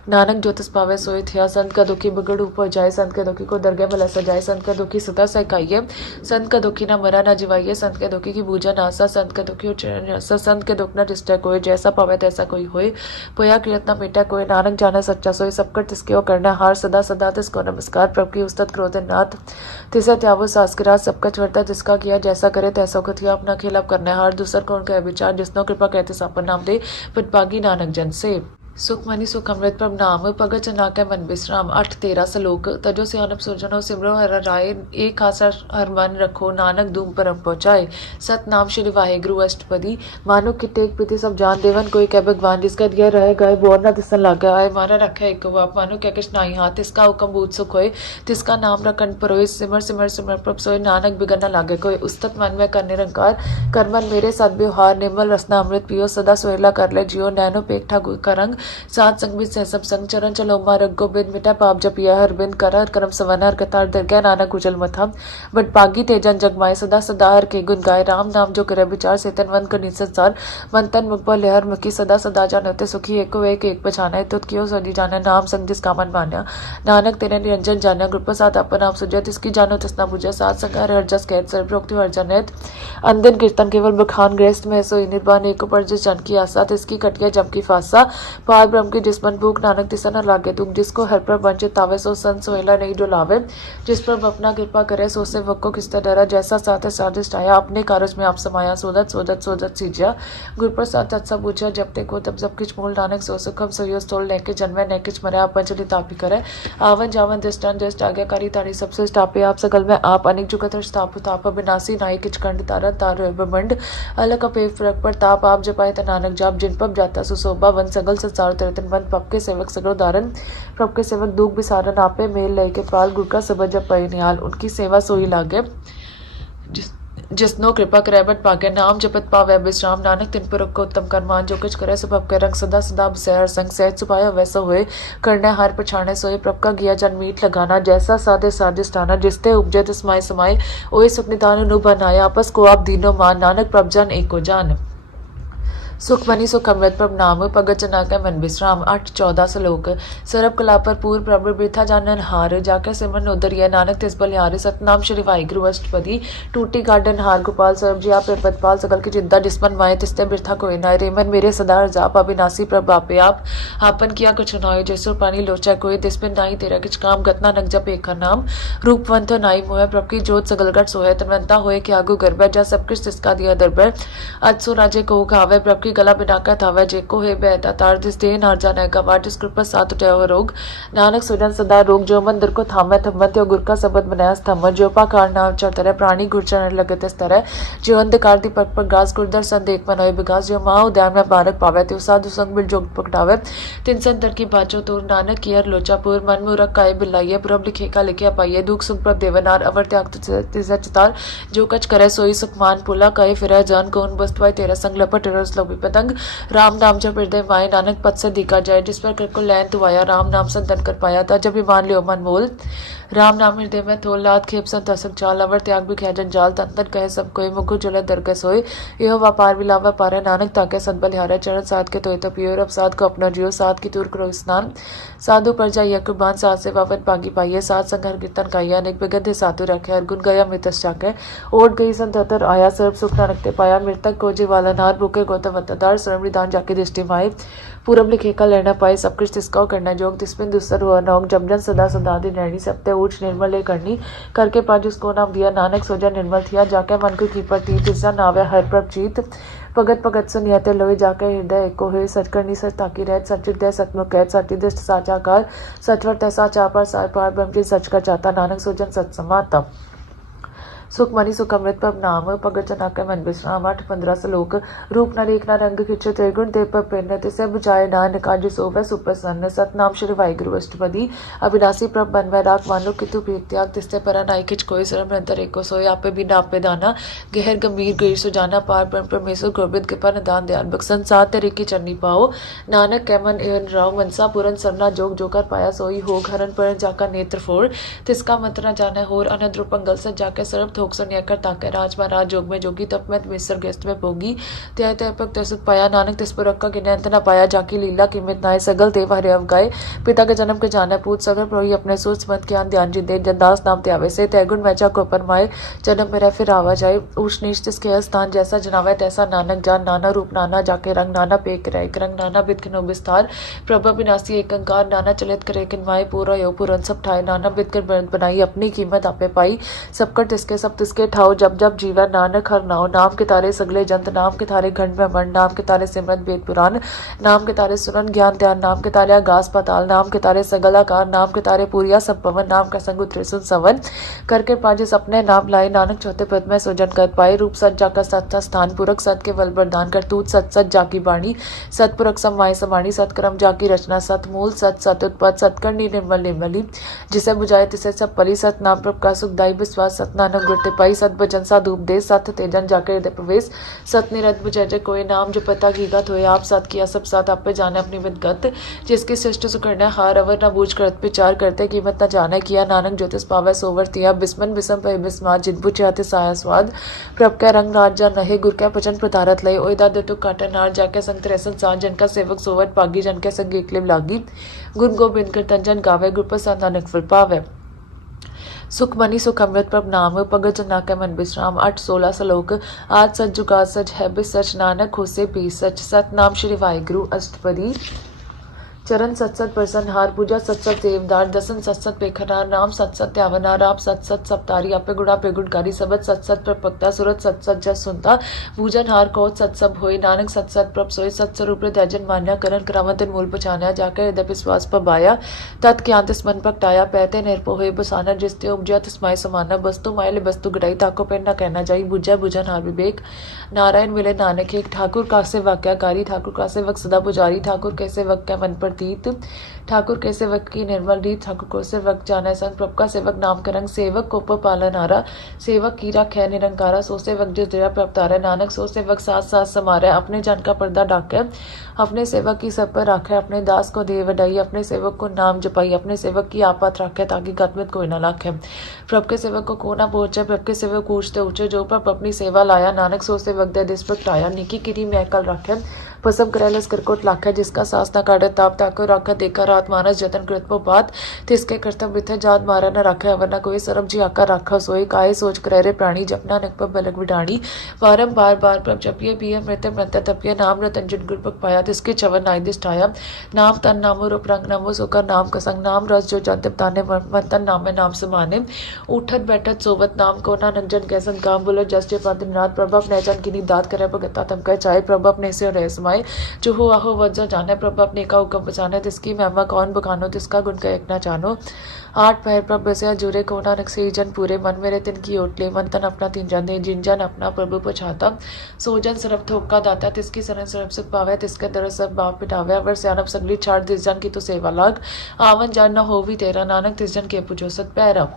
नानक ज्योतिष पावे सोए थिया संत का दुखी बिगड़ ऊपर जाए संत के दुखी को दरगाह में लसा जाए संत का दुखी सदा सहकाइए संत का दुखी ना मरा ना जिवाइए संत के दुखी की पूजा नासा संत का दुखी संत के दुख न डिस्टे कोई जैसा पावे तैसा कोई होए पोया कृत न मिटा कोई नानक जाना सच्चा सोए सबकर तिसके करना हार सदा सदा तिसको नमस्कार प्रभु की उस्तत क्रोध नाथ तिसे त्यावो सासकिराज सबका छवरता जिसका किया जैसा करे तैसा को थिया अपना खेल अब करना हार दूसर कौन का विचार जिसनो कृपा कहते सापन नाम दे पटपागी नानक जन से सुखमनी सुख अमृत प्रभ नाम भगत चनाकै मन विश्राम 8-13 सलोक तजो सियानप सुरजनो सिमरो हर राय एक आशा हर मन रखो नानक धूम परम पहुंचाए सत नाम श्री वाहिगुरु अष्टपदी मानो कि टेक पीति सब जान देवन कोई कह भगवान जिसका दिया रह गए बोर न दिसन लग आए मारा रखे एक बाप मानो क्या किश नाई हाथ तिसका हुक्म बूझ सुख होए तिसका नाम रखन परोए सिमर सिमर सिमर प्रभ सोए नानक बिगन न लागे कोई उस्तत मन में कर निरंकार करमन मेरे सदव्यवहार निर्मल रसना अमृत पियो सदा सोहेला कर ले जियो नैनो पेट ठाकुर का रंग सात संग भी सह सब संग चरण चलो मारग गोबिंद मिटा पाप जपिया हर बिंद कर हर करम सवन हर कतार दरगाह नानक कुचल मथम बट पागी तेजन जगमाए सदा सदा हर के गुण गाय राम नाम जो करे विचार सेतन वन कर निसंसार मन तन मुख पर लेहर मुखी सदा सदा जानते सुखी एको एक पछाना तुत कियो सदी जाना नाम संग जिस कामन मान्या नानक तेरे निरंजन जाना गुरु प्रसाद अपन आप सुजय तिसकी जानो तिसना बुझे सात संग हर जस कहत सर्वोक्ति हर जनैत अंदन कीर्तन केवल बखान गृहस्थ में सोई निर्वाण एको पर जिस जन की आशा तिसकी कटिया जम की फासा पार ब्रह्म की जिस मन भूख नानक तिसा न लागे तुम, जिसको हर पर वंचित आवे सो संत सोहेला नहीं जो लावे, जिस पर अपना कृपा करे सो से वक्को किसते डरा, जैसा साथ साधिष्ट आया अपने कारज में आप समाया, सोदत सोदत सोदत सीजिया गुर प्रसाद तत्सा पूछा, जब ते को तब सब किच मूल नानक सो सुखम सोयो तोल नैके जन्मे नैकिच मरे आप पंचली तापी करे, आवन जावन दृष्टान दृष्ट आज्ञाकारी तारी सबसे स्टापे, आप सकल में आप अनेक जुगत स्थाप ताप विनाशी नाई किच कंड तारा तार ब्रह्मंड अलग पे फरक पर ताप आप जपाए त नानक जाप, जिन पब जाता सुशोभा वन सगल संसार तरतन बंद पप के सेवक सगल दारन, प्रभ के सेवक दुख बिसारन आपे मेल लय के पाल, गुर का सबद जब पय निहाल, उनकी सेवा सोई लागे, जिसनो कृपा करे बट पागे, नाम जपत पावे विश्राम, नानक तिन पर को उत्तम कर्मान, जो कुछ करे सब के रंग सदा सदा बसहर संग, सहज सुपाया वैसा हुए करने हार पछाने सोए, प्रभ का गिया जन मीठ लगाना, जैसा साधे साधिष्ठाना, जिसते उपजे तिसमाय समाये, ओए सुख निदान नु बनाया, आपस को आप दीनो मान, नानक प्रभ जन एको जान, सुख मनी सुख अमृत प्रभ नाम, भगत जना के मन विश्राम। 8-14 श्लोक। सरब कला पर पूर्व प्रभु बिरथा जानन हार, जाके सिमरन उदरिय नानक तिस बलिहार, सतनाम श्री वाहिगुरु अष्टपदी, टूटी गार्डन हार गोपाल सरब जी आप पदपाल, सकल की चिंता जिसमन माए तिस्ते बिरथा कोई नाय, रेमन मेरे सदा जाप, अविनाशी प्रभ आपे आप, आपन किया कुछ नाय, जैसो पानी लोचा कोई, तिसबिन नाई तेरा किच काम, गतना नग जप एक नाम, रूपवंत नाई मोह, प्रभ की जोत सगलगढ़ सोहे, तनवंता होए क्या आगु गर्भ, जा सब कुछ तिसका दिया दरबर, अजसो राजे को खावे, प्रभ की गला बिनाका थावे, जेको है बेहता तार जिस दे नार जाने का वार, जिस कृपा साथ उठे हो रोग, नानक सुजन सदा रोग, जो मंदिर को थामे थमत यो गुर का सबद बनाया स्थम, जो पाकार नाव चढ़तरे प्राणी गुरचरण लगते स्तरे, जो अंधकार दीपक पर गास गुरदर संदेख मनोय विकास, जो माँ उद्यान में बारक पावे, त्यो साधु संग बिल जोग पकड़ावे, तिन संतर की बाचो तोर, नानक कियर लोचापुर, मन मूरख काय बिलाइये, प्रभ लिखे का लिखे पाइये, दुख सुख प्रभ देवनार, अवर त्याग तिसे चितार, जो कच करे सोई सुख मान, पुला कहे फिर जान कौन बस्तवाय, तेरा संग लपट रस लोभी पतंग, राम नाम जब हृदय माए, नानक पद से दिखा जाए, जिस पर कृपा लैन तू आया, राम नाम संतन कर पाया था, जब मान लियो मन मोल, राम नाम हृदय में थोल, लात खेप संतसक चाल, अवर त्याग भी खे जंजाल, तंतन कहे सब कोई, मुखु जले दर के सोए, यह व्यापार विलावा पारे, नानक ताके संत बलिहारे, चरण साध के तोय तो पियो, अब साध को अपना जियो, साध की दूर करो स्नान, साधु पर जाइए कुर्बान, साध से पावन पागी पाइये, साध संग हर कीर्तन गाइया, अनेक बिगध साधु रखे, हर गुण गया मृतस जाके, ओट गई संततर आया, सर्व सुख नानक ते पाया, मृतक को जीवाला नार, भूखे गौतम वतदार, सर्वदान जाके दृष्टि माए, पूरब लिखे का लेना पाए, सब कुछ तिसका करना जोग, तिसमें दूसर हुआ नौक, जमजन सदा सदा दी नैनी, सप्ते ऊंच निर्मल ले करनी, करके पाज उसको नाम दिया, नानक सोजा निर्मल थिया, जाके मन को कीपर थी, तिसरा नावे हर प्रभ जीत, भगत भगत सुनियते लोई, जाके हृदय एको हुए, सच करनी सच ताकी रहत, सचित दय सतमुख कहत, सटी दृष्ट साचाकार, सचवर तैसा चापर सार पार ब्रह्म जी सच का चाहता, नानक सोजन सच समाता, सुख मनी सुख अमृत प्रभ नाम, भगत जना के मन विश्राम। 8-15 श्लोक। रूप न रेख न रंग खिंचे त्रिगुण देव पर प्रेरना, तिसे बुझाए नानक आज सोवे सुप्रसन्न, सतनाम श्री वाहिगुरु अष्टपदी, अविनाशी प्रभ बन में राख, मानो कि तू प्रीत त्याग, तिसते पर नाई खिच कोई, सरम निरंतर एको सोए, आपे बिना आपे दाना, गहर गंभीर गीर सुजाना, पार ब्रह्म परमेश्वर गोविंद कृपा निदान दयाल बख्श, संसार तेरे की चरनी पाओ, नानक कै मन एन राव, मनसा पूरन सरना जोग, जोकर पाया सोई होग, हरन पर जाका नेत्र फोड़, तिसका मंत्र न जाने होर, अनद रूपंगल से जाके सर्व थोक सुनिया कर ताके, राज महाराज जोग में जोगी, तप में मिस्र गेस्त में भोगी, त्याय त्याय पग तसुक पाया, नानक तिस पर का गिने अंत न पाया, जाकी लीला कीमत नाय, सगल देव हरे अवगाए, पिता के जन्म के जाने पूत, सगल प्रभु अपने सोच मत ज्ञान ध्यान जी दे, जनदास नाम त्यावे से, तैगुण मैचा को पर माए, जन्म मेरा फिर आवा जाए, ऊच नीच तिसके स्थान, जैसा जनावे तैसा नानक जान, नाना रूप नाना जाके रंग, नाना पेक रैक रंग, नाना बिद खिनो विस्तार, प्रभ विनाशी एक अंकार, नाना चलित करे किनवाए, पूरा यो पुरन सब ठाए, नाना बिद कर बनाई, अपनी कीमत आपे पाई, सबकर तिसके सब तिसके ठाओ, जब जब जीवन नानक हर नाव, नाम के तारे सगले जंत, नाम के तारे घंट में मन, नाम के तारे सिमरत वेद पुराण, नाम के तारे सुनन ज्ञान ध्यान, नाम के तारे आगास पाताल, नाम के तारे सगल आकार, नाम के तारे पूरिया सब पवन, नाम का संग त्रिसुन सवन, करके पाजिस अपने नाम लाए, नानक चौथे पद में सुजन कर पाए, रूप सच जाकर सत्ता स्थान, पुरख सत के बल वरदान कर, तूत सच सच जाकी बाणी, सतपुरख समाय समाणी, सतक्रम जाकी रचना, सत मूल सत सत उत्पद, सतकर्णी निर्मल निर्मली, जिसे बुझाए तिसे सब पली, सत नाम प्रभ का सुखदाई विश्वास, सत नानक गुरते पाई, सत भजन साधु उपदेश, सत तेजन जाकर हृदय प्रवेश, सत निरत बुझे जय कोई नाम, जो पता की गत होए, आप साथ किया सब साथ, आप पे जाने अपनी विदगत, जिसकी सृष्टि सुकरना हार, अवर न बूझ करत विचार करते, कीमत न जाने किया, नानक ज्योतिष पावे सोवर तिया, बिस्मन बिसम पे बिस्मा, जिन बुझाते साया स्वाद, प्रभ के रंग राज जा नहे, गुर के पचन प्रतारत लय, ओदा दे तो काटे नार, जाके संग त्रेसन साथ, जन का सेवक सोवर पागी, जन के संग एकलिव लागी, गुण गोबिंद कीर्तन जन गावे, गुर प्रसाद नानक फल पावे, सुख मनी सुख अमृत प्रभ नाम, भगत जना के मन विश्राम। 8-16 श्लोक। आज सच जुगाद सच है भी सच, नानक होसे भी सच, सत नाम श्री वाहिगुरु अष्टपदी। चरण सत सत प्रसन्नहार पूजा सत सत सेवदार दसन सत सत पेखनार नाम सत सत त्यावनार आप सत सत सप्तारी आपे गुणकारी सबत सत सत प्रपक्ता सुरत सत सत जस सुनता पूजन हार कौत सत सब होए नानक सत सत प्रभ सोए सत स्वरूप त्याजन मान्या करण करावतन मूल पछान्या जाकर हृदय विश्वास पबाया तत् क्यांत मन पकटाया पैते निर्पो होए बसाना जिसते उपजा तिस्माय समाना वस्तु मायले वस्तु गड़ाई ताको पेन न कहना जाई बुझा बुझन हार विवेक नारायण मिले नानक एक ठाकुर कासे वाक्याकारी ठाकुर कासे वक्त सदा पुजारी ठाकुर कैसे वक्त क्या मन प्रतीत ठाकुर के सेवक की निर्मल रीत ठाकुर को सेवक जाना संग प्रभ का सेवक नाम करंग सेवक कोप पालनहारा सेवक कीरा खे निरंकारा सो सेवक जो दया प्रपतारा नानक सो सेवक साथ साथ समारा अपने जन का पर्दा डाके अपने सेवक की सब पर राखे अपने दास को दे वडाई अपने सेवक को नाम जपाई अपने सेवक की आपात राखे ताकि गतमित कोई ना लाखे प्रभ के सेवक को को ना पहुंचे प्रभ के सेवक ऊंचते ऊंचे जो प्रभ अपनी सेवा लाया नानक सो सेवक दे दिस प्रगटाया निकी किरी मैं कल राखे पसम करैलस करकोट लाखा जिसका सास न काटे ताप ताको राखा देखा रात मानस जतन कृत बात तिसके कर्तव्य बिथे जात मारा न राखा अवरना कोई सरब जी आका राखा सोई काये सोच करे प्राणी जपना नकप बलक विडाणी वारम बार बार प्रभ जपिए पिए मृत्य मृत्य तपिए नाम रतन जिट गुर पक पाया तिसके चवन नाय दिष्ठाया नाम तन नामो रूप रंग नामो सोका नाम कसंग नाम रस जो जंतप ताने मन तन नाम में नाम समाने उठत बैठत सोवत नाम को ना नंजन कैसन काम बोलो जस जे दिन रात प्रभ अपने जन की दात करे भगता तम कह चाहे प्रभ अपने से रह समाए जो हो आहो वजह जाने प्रभ अपने का हुक्म बचाने तिसकी महिमा कौन बखानो तिसका गुण का एक ना जानो आठ पैर प्रभ बसया जुरे को नानक से जन पूरे मन मेरे तिन की ओटले मन तन अपना तीन जन दे जिन जन अपना प्रभु पछाता सो जन सरब थोका दाता तिसकी सरन सरब सुख पावे तिसके दर सब बाप पिटावे अवर सियानप सगली छाड़ तिस जन की तो सेवा लाग आवन जान न हो भी तेरा नानक तिस जन के पूजो सत पैरा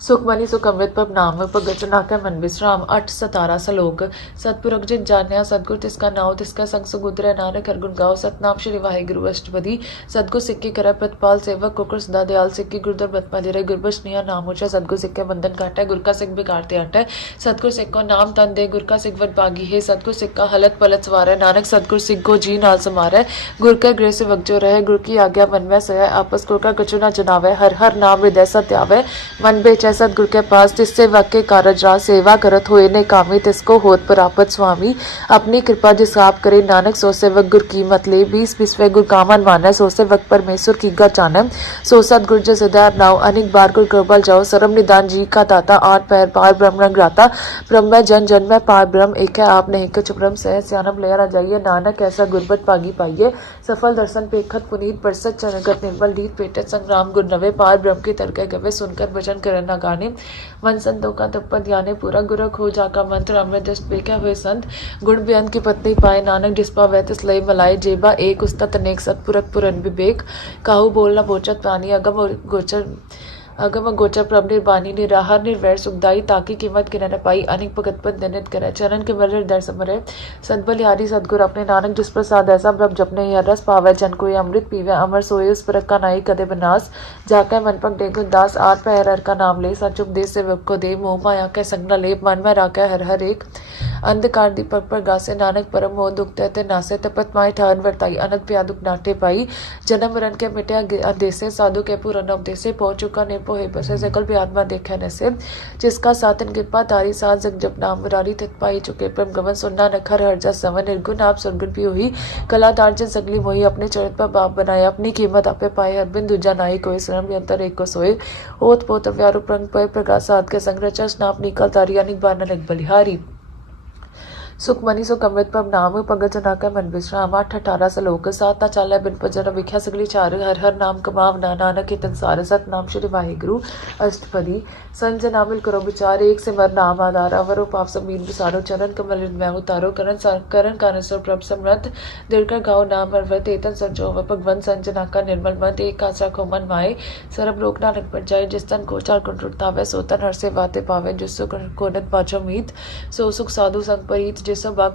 सुखमनी सुख अमृत पब नाम भगत नाकै मन विश्राम 8 17 सलोक सतपुरख जिन जान्या सतगुर तिसका नाव तिसका संग सुगुद्र नानक हर गुण गाओ सतनाम श्री वाहिगुरु अष्टपदी सतगुर सिक्की कर प्रतिपाल सेवक कुकर सदा दयाल सिक्की गुरुदर बतमा दे गुरबश निया नाम ऊंचा सतगुर सिक्के बंधन काटे गुर का सिख बिगाड़ते हटे सतगुर सिख को नाम तन दे गुर का सिख वट बागी है सतगुर सिक्का हलत पलत सवार है नानक सतगुर सिख को जी नाल समारे गुर का गृह से वक्जो रहे गुर की आज्ञा मन में सोया आपस गुर का कछु न जनावे हर हर नाम हृदय सत्य आवे मन बेचे सतगुर के पास तिससे वाक्य कारज राज सेवा करत हुए ने कामी तिसको होत प्रापत स्वामी अपनी कृपा जिस आप करे नानक सो सेवक गुर की मत ले 20 बिस्वे गुर कामन माने सो सेवक परमेश्वर की गा जाने सो सतगुर जस हृदय नाव अनेक बार गुर कृपा जाओ सरम निदान जी का दाता आठ पैर पार ब्रह्म रंगराता ब्रह्म जन जन में पार ब्रह्म एक है आप नहीं कछ ब्रह्म सह सियानम ले आ जाइए नानक ऐसा गुरबत पागी पाइए सफल दर्शन पेखत पुनीत परसत चनगत निर्मल लीत पेटत संग्राम गुर नवे पार ब्रह्म की तरके गवे सुनकर भजन करना गाने मन संतों का तप्पा ध्याने पूरा गुरख हो जाका मंत्र अमृत दृष्ट बेखे हुए संत गुण बेअंत की पत्नी पाए नानक डिस्पा वैतिस लय मलाए जेबा एक उस्तत अनेक सतपुरख पुरन विवेक काहू बोलना बोचत प्राणी अगम गोचर प्रभ निर्बानी निराहार निर्वैर सुखदाई ताकि कीमत गिन न पाई अनेक भगत पद निनित करे चरण के मर हृदय समरे सदबलिहारी सदगुर अपने नानक जिस प्रसाद ऐसा प्रभ जपने यह रस पावे जन कोई अमृत पीवे अमर सोए उस परख का नाई कदे बनास जाके मन पग देखो दास आठ पैर हर का नाम ले सच उपदेश से वक को दे मोह माया के संग न लेप मन में राखे हर हर एक अंधकार दीपक पर गासे नानक परम मोह दुख ते नासे तपत माए ठान वर्ताई अनंत प्या दुख नाटे पाई जन्म मरण के मिटे अंदेसे साधु के पूर्ण उपदेसे पहुंच चुका ने पोहे बसे सकल भी आत्मा देखा न से जिसका सातन कृपा तारी सात जग जप नाम मुरारी तत् पाई चुके परम गवन सुनना नखर हर जा सवन निर्गुण आप सुरगुण भी हुई कलादार जन सगली मोही अपने चरित पर बाप बनाया अपनी कीमत आपे पाए हर बिन दूजा नाई कोई श्रम यंत्र एक को सोए ओत पोत व्यारू प्रंग पे प्रकाश साध के संग रचा स्नाप निकल तारी अनिक बार ननक बलिहारी सुखमनी सुख अमृत पब नाम भगत जनाकै मन विश्राम 8 18 सलोक सात ना चालै बिन भजन विख्या सगली चार हर हर नाम कमाव ना नानक हितन सार सत नाम श्री वाहिगुरु अष्टपदी संज नामिल करो विचार एक से मर नाम आधार अवरो पाप समीन विसारो चरण कमल मैं उतारो करण कारण सर प्रभ समृत दीर्घ गाओ नाम अरवत एतन संजो भगवन संजना का निर्मल मत एक आशा को मन माए सरब लोक नानक पर जाए जिस तन को चार कुंडुरता वे सोतन हर से बातें पावे जिसो कोनत बाजो मीत सो सुख साधु संग परीत जिसो बा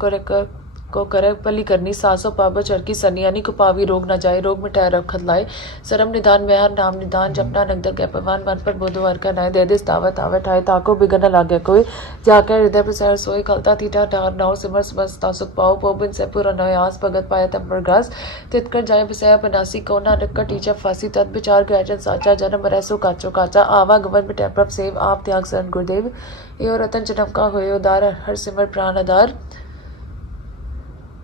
को करे पली करनी सासो पाबो चरकी सनियानी को पावी रोग न जाए रोग मिटाए रखत लाए सरम निदान व्यवहार नाम निदान जपना नगदर के पवन मन पर बोधवार का नय दे दिस दावत आवे ठाए ताको बिगन लागे कोई जाकर हृदय प्रसार सोई खलता तीठा ठार नाव सिमर समस्ता सुख पाओ पोबिन से पूरा नय आस भगत पाया तम पर ग्रास तितकर जाए बसया बनासी कोना नक्का टीचा फांसी तद विचार गैजन साचा जन्म रैसो काचो काचा आवा गवन मिटे प्रभ सेव आप त्याग शरण गुरुदेव यो रतन जन्म का होयो उदार हर सिमर प्राण आधार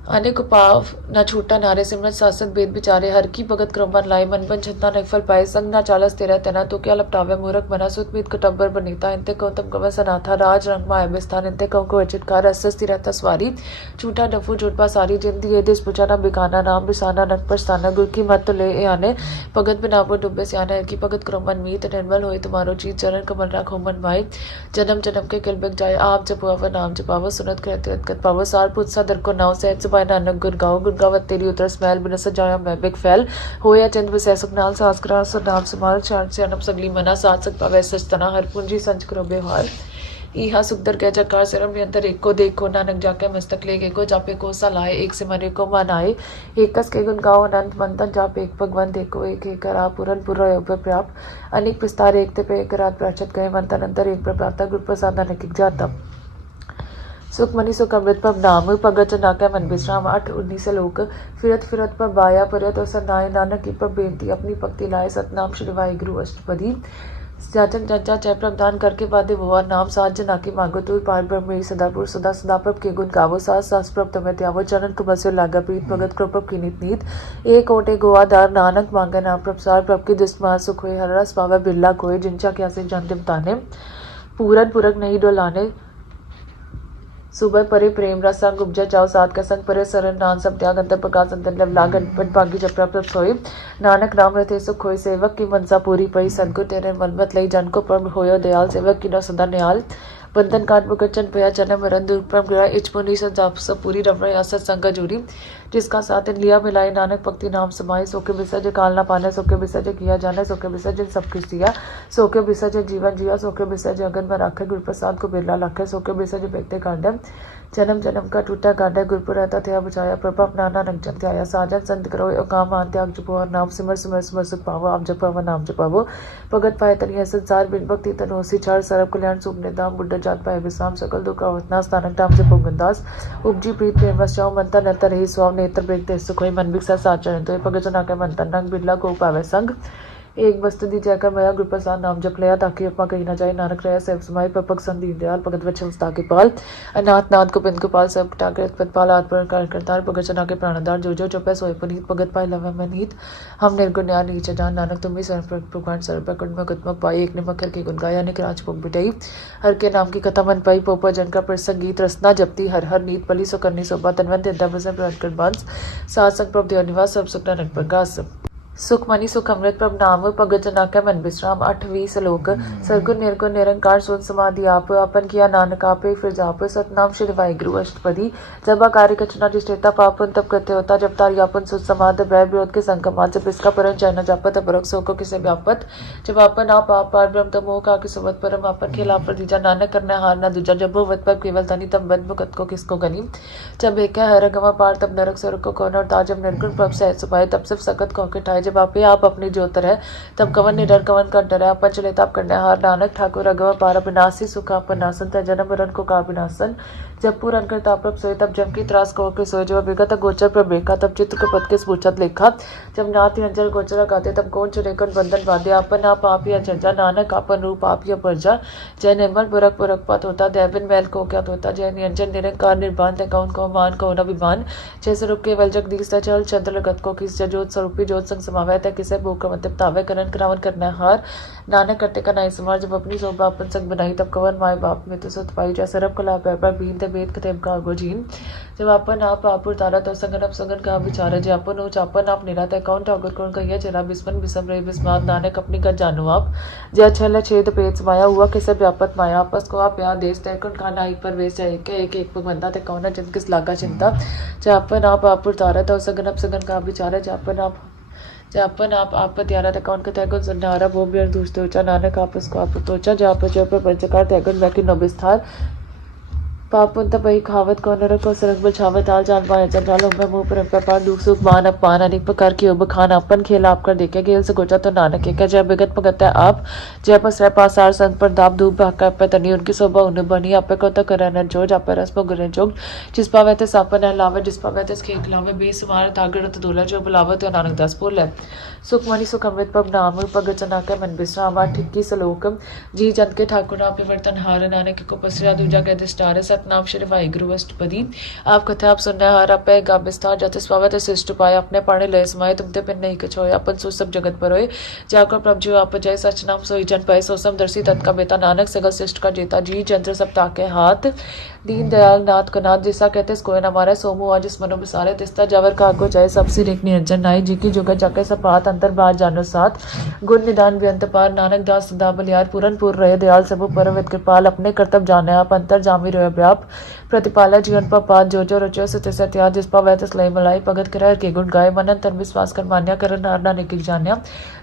अनेक पाव न छूटा नारे सिमरत सासत बेद बिचारे हर की भगत क्रमबन लाए मन बन छतना नगफल पाए संग ना चालस तेरा तना तो क्या लपटावे मूरख बना सुतमीत कटब्बर बनीता इंते कौतम कव सनाथा राज रंग मा बिस्थान इंते कव को अचित कार अस्सती रहता सवारी झूठा डफू झूठपा सारी जिंदगी ये दिस पुचाना बिकाना नाम बिसाना नक परस्ताना गुर की मत ले आने भगत बिनापो डुब्बे सियाने की भगत क्रमबन मीत निर्मल होए तुम्हारो चीत चरण कमल राखो मन भाई जन्म जन्म के किलबिक जाए आप जप नाम जपावो सुनत करते पावो सार पुत सा दर को नाव सहज नानक गुरगावत तेरी उतर स्मैल बिन सजाया मैं बिग फैल होया चंद विसै सुखनाल सासकरा नाम समाल चार से अनप सगली मना साथ सक पावे सचतना हर पूंजी संच करो व्यवहार इहा सुखदर कह चकार सिरम नियंतर एक को देखो नानक जाके मस्तक ले को जापे को सा लाए एक से मरे को मनाए एक कस के गुण गाओ अनंत मंतन जापे एक भगवान देखो एक करा पूरन पूरा प्राप अनेक विस्तार एक ते पे एक रात प्राचत गए मंतन अंतर एक प्राप्ता गुरु प्रसाद नानक जाता सुख मनी सुख अमृत पब नाम भगत नाकै मन विश्राम 8:19 लोक फिरत फिरत पब बाया परत और सनाए नानक की पब बेनती अपनी भक्ति लाए सतनाम श्री वाहिगुरु अष्टपदी जाचन चर्चा चय प्रदान करके वादे भुआ नाम साज जना की मांगो तूर पार ब्रह्म सदापुर सदा सदा प्रभ के गुण गावो सास सास प्रभ तमें त्यावो चरण कुबस्यो लागा प्रीत भगत कृपब की नीत नीत एक ओटे गोवादार नानक मांगे नाम प्रभसार प्रभ की दुष्ट मार सुख हुए हर रस पावे बिरला कोय जिनचा क्या से जन्म ताने पूरन पुरक नहीं डोलाने सुबह परे प्रेम रस संग उपजा जाओ सात का संग परे सरन नान सब त्याग अंतर प्रकाश अंतर लवला गणपत भागी जपरा प्रभ सोई नानक नाम रथे सुख होय सेवक की मनसा पूरी पई सदगुर तेरे मन मत लई जन को परम होयो दयाल सेवक की न सदा न्याल बंधन काट मुकचन पया जन्म मरण दुर्पम ग्रह इचपुनी संजाप सब पूरी रमण असत संग जुड़ी जिसका साथ लिया मिलाए नानक भक्ति नाम समाये सोके विसर्ज काल ना पाने सोके विसर्ज किया जाने सोके विसर्जन सब कुछ दिया सोके विसर्जन जीवन जिया सोके विसर्ज अगन में राखे गुरु प्रसाद को बिरला लाखे सोके विसर्ज व्यक्ति कांडम जन्म जन्म का टूटा गांडा गुरपुर रहता थे बचाया प्रभाव नाना रंग जन त्याया साजन संत करो काम मान त्याग जपो और नाम सिमर सिमर सिमर सुख पावो आप जपावो नाम जपावो भगत पाए तनिया संसार बिन भक्ति तन होसी चार सरब कल्याण सुख निदाम बुड्ढा जात पाए विश्राम सकल दुख अवतना स्थानक नाम जपो गंदास उपजी प्रीत प्रेम वश्याओ मंता नंतर ही स्वाव नेत्र ब्रेक सुख होई मन बिक साचरण तो भगत जना के मंतन नंग बिरला को पावे संग एक वस्तु दी जाकर मया गुरु प्रसाद नाम जप लिया ताकि अपना कहीं ना जाए नानक रहे सेव समाय पपक संग दीन दयाल भगत वचन के पाल अनाथ नाथ गोविंद गोपाल सब टाकर पदपाल आत्मन करतार भगत जना के प्राणदार जो जपे सोए पुनीत भगत पाए लवे मनीत हम निर्गुण न्याय नीचे जान नानक तुम्हें शरण प्रकांड सर्व प्रकट में गतमक पाई एक निमक हर के गुण गाया निक राज भोग बिटाई हर के नाम की कथा मन पाई पोपा जन का प्रसंग गीत रसना जपती हर हर नीत पली सो करनी सोबा तनवंत प्रसन्न प्रकट बांस सात संग प्रभ देव निवास सब सुख नानक प्रकाश सुख मनी सुख अमृत प्रभ नाम भगत जना का मन विश्राम 8 श्लोक सरगुण निर्गुण निरंकार सोन समाधि आप अपन किया नानक आपे फिर जाप सतनाम श्री वाहिगुरु अष्टपदी जब कार्य कचना जिष्टेता पापन तब कृत्य होता जब तारी आपन सुत समाध भय विरोध के संकमा जब इसका परम चैन जापत अपरक सोको किसे व्यापत जब आपन आप पार ब्रह्म तमो का कि सुवत परम आपन खिलाफ प्रतीजा नानक करना हार ना दूजा जब वत पर केवल धनी तब बद मुकत को किसको गनी जब एक हर गवा पार तब नरक स्वर्ग को कौन और ताजब निर्गुण प्रभ से सुपाए तब सिर्फ सकत को ठाए जब आप अपनी ज्योत है तब कवन निडर कवन कर डर अपन चले तब करने हार नानक ठाकुर अगवा पार विनाशी सुख अपन नासन तय जन्म मरण को का विनाशन जब पूरन कर ताप्रभ सोए तब जम की त्रास को के सोए जब विगत गोचर प्रभ रेखा तब चित्त को पद के पूछत लेखा जब नाथ अंजल गोचर गाते तब कौन चुरेकन बंधन बाधे अपन आप ही अचर्जा नानक अपन रूप आप ही अपरजा जय निर्मल पुरक पुरक पत होता दैविन मैल को क्या होता जय निरंजन निरंकार निर्बान तय कौन को मान कौन अभिमान जय स्वरूप केवल जगदीश चल चंद्र लगत को किस ज्योत स्वरूपी ज्योत संग समावय तय किसे भूख का मतलब तावे करण करावन करना हार नानक कट्टे का नाई समार जब अपनी शोभा अपन संग बनाई तब कवन माए बाप में तो सुत पाई जा सरब कला पैपर बीन ते वेद कथेम का गोजीन जब अपन आप आपुर तारा तो संगन अब संगन का विचार जय अपन उच अपन आप निरात कौन ठाकुर कौन कहिया चला बिस्मन बिसम रहे बिस्मात नानक अपनी गत जानो आप जय छल छेद पेच माया हुआ किसे व्यापत माया आपस को आप यहाँ देश तय कौन खाना एक पर वेश जाए एक एक बंदा ते कौन जिन किस लागा चिंता जय अपन आप आपुर तारा तो संगन अब संगन का विचार जय अपन आप त्यारा तक कौन का तैगुन संधारा वो भी दूसरे ऊंचा नानक आपस को आप तोचा जहाँ पर जो पर पंचकार तैगुन बैकी नबिस्थार पापुन तपई खावत कौन नरक को सरक बछावत आल जान पाए जंजालों में मुंह पर व्यापार दुख सुख मान अपमान अनेक प्रकार की उब खान अपन खेल आप कर देखे गेल से गोचा तो नानक के जय विगत पगत है आप जय पस रह पासार संत पर दाप धूप भाका पे तनी उनकी शोभा उन्हें बनी आपे को तो करे न जोज आपे रस पर गुरे जोग जिस पावे ते सापन है लावे जिस पावे ते खेक लावे बेसुमार तागड़ तो दूल्हा जो बुलावे तो नानक दास बोले सुख मणि सुख अमृत पब नाम भगत जना के मन विश्राम 21 श्लोक जी जन के ठाकुर आप वर्तन हार नानक को पसरा दूजा के दिष्टार सतनाम श्री वाहिगुरु अष्टपदी। आप कथा आप सुनना हार आप गा विस्तार जाते स्वागत शिष्ट पाए अपने पाने लय समाये तुमते पिन नहीं कछ होए अपन सो सब जगत पर होए जाकर प्रभ जो आप जय सच नाम सोई जन पाए सो सम दर्शी तत् का बेटा नानक सगल शिष्ट का जेता जी जंत्र सब ताके हाथ दीन दयाल नाथ का नाथ जिसा कहते कोई न मारे सोमु आज इस मनो बिसारे तिस्ता जावर का आगो जाए सबसे रेख निरंजन नाई जी की जुगा जाके सपात अंतर बार जानो साथ गुण निदान व्यंत पार नानक दास सदा बलियार पूरन पूर रहे दयाल सबु परमित कृपाल अपने कर्तव्य जाने आप अंतर जामी रहे व्याप प्रतिपाला जीवन पर पात जो जो रचो सत्य सत्या जिस पर वैतस लय मलाई भगत कर के गुण गाय मनन तन विश्वास कर मान्या कर नारना निकिक जान्या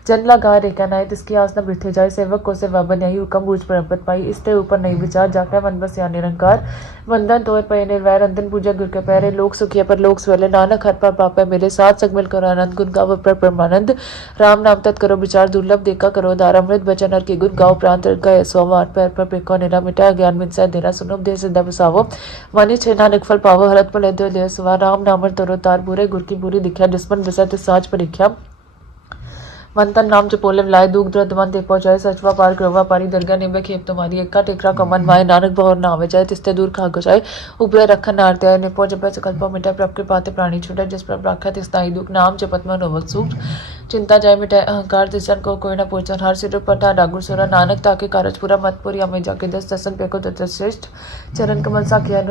जन लगा रेखा नाय तिसकी आस न बिरथे जाए सेवक को सेवा बन यही हुक्म बूझ परमपत पाई इसते ऊपर नहीं विचार जाकर मन बस या निरंकार वंदन तोय पे निर्वैर अंदन पूजा गुर के पैरे लोक सुखिया पर लोक स्वले नानक हर पर पापे मेरे साथ संग मिल करो आनंद गुण गाव पर परमानंद राम नाम तत् करो विचार दुर्लभ देखा करो दार अमृत बचन हर के गुण गाओ प्रांत गए सोवार पैर पर पेको निरा मिटा ज्ञान मिन से देरा सुनो दे सिद्धा बसावो मनि छे नानक फल पावो हरत पले दे सवा राम नाम तरो तार बुरे गुर की बुरी दिख्या जिसमन विसत साज परीक्षा मंतन नाम जपोले लाए दूध द्रद मन ते पहुंचाए सचवा पार ग्रवा पारी दरगाह निबे खेप तुम्हारी एक्का टेकरा कमन माए नानक बहुर ना आवे जाए तिस्ते दूर खागो जाए उपरे रखन नारते आए निपो जब सकल्पो मिटाए प्रभ के पाते प्राणी छूटे जिस पर राखा तिस्ताई दुख नाम जपत मन होवत सुख चिंता जाए मिटाए अहंकार तिसन को कोई न पूछन हर सिर पटा डागुर सुरा नानक ताके कारज पूरा मत पूरी हमें जाके दस दसन पे को श्रेष्ठ चरण कमल सा किया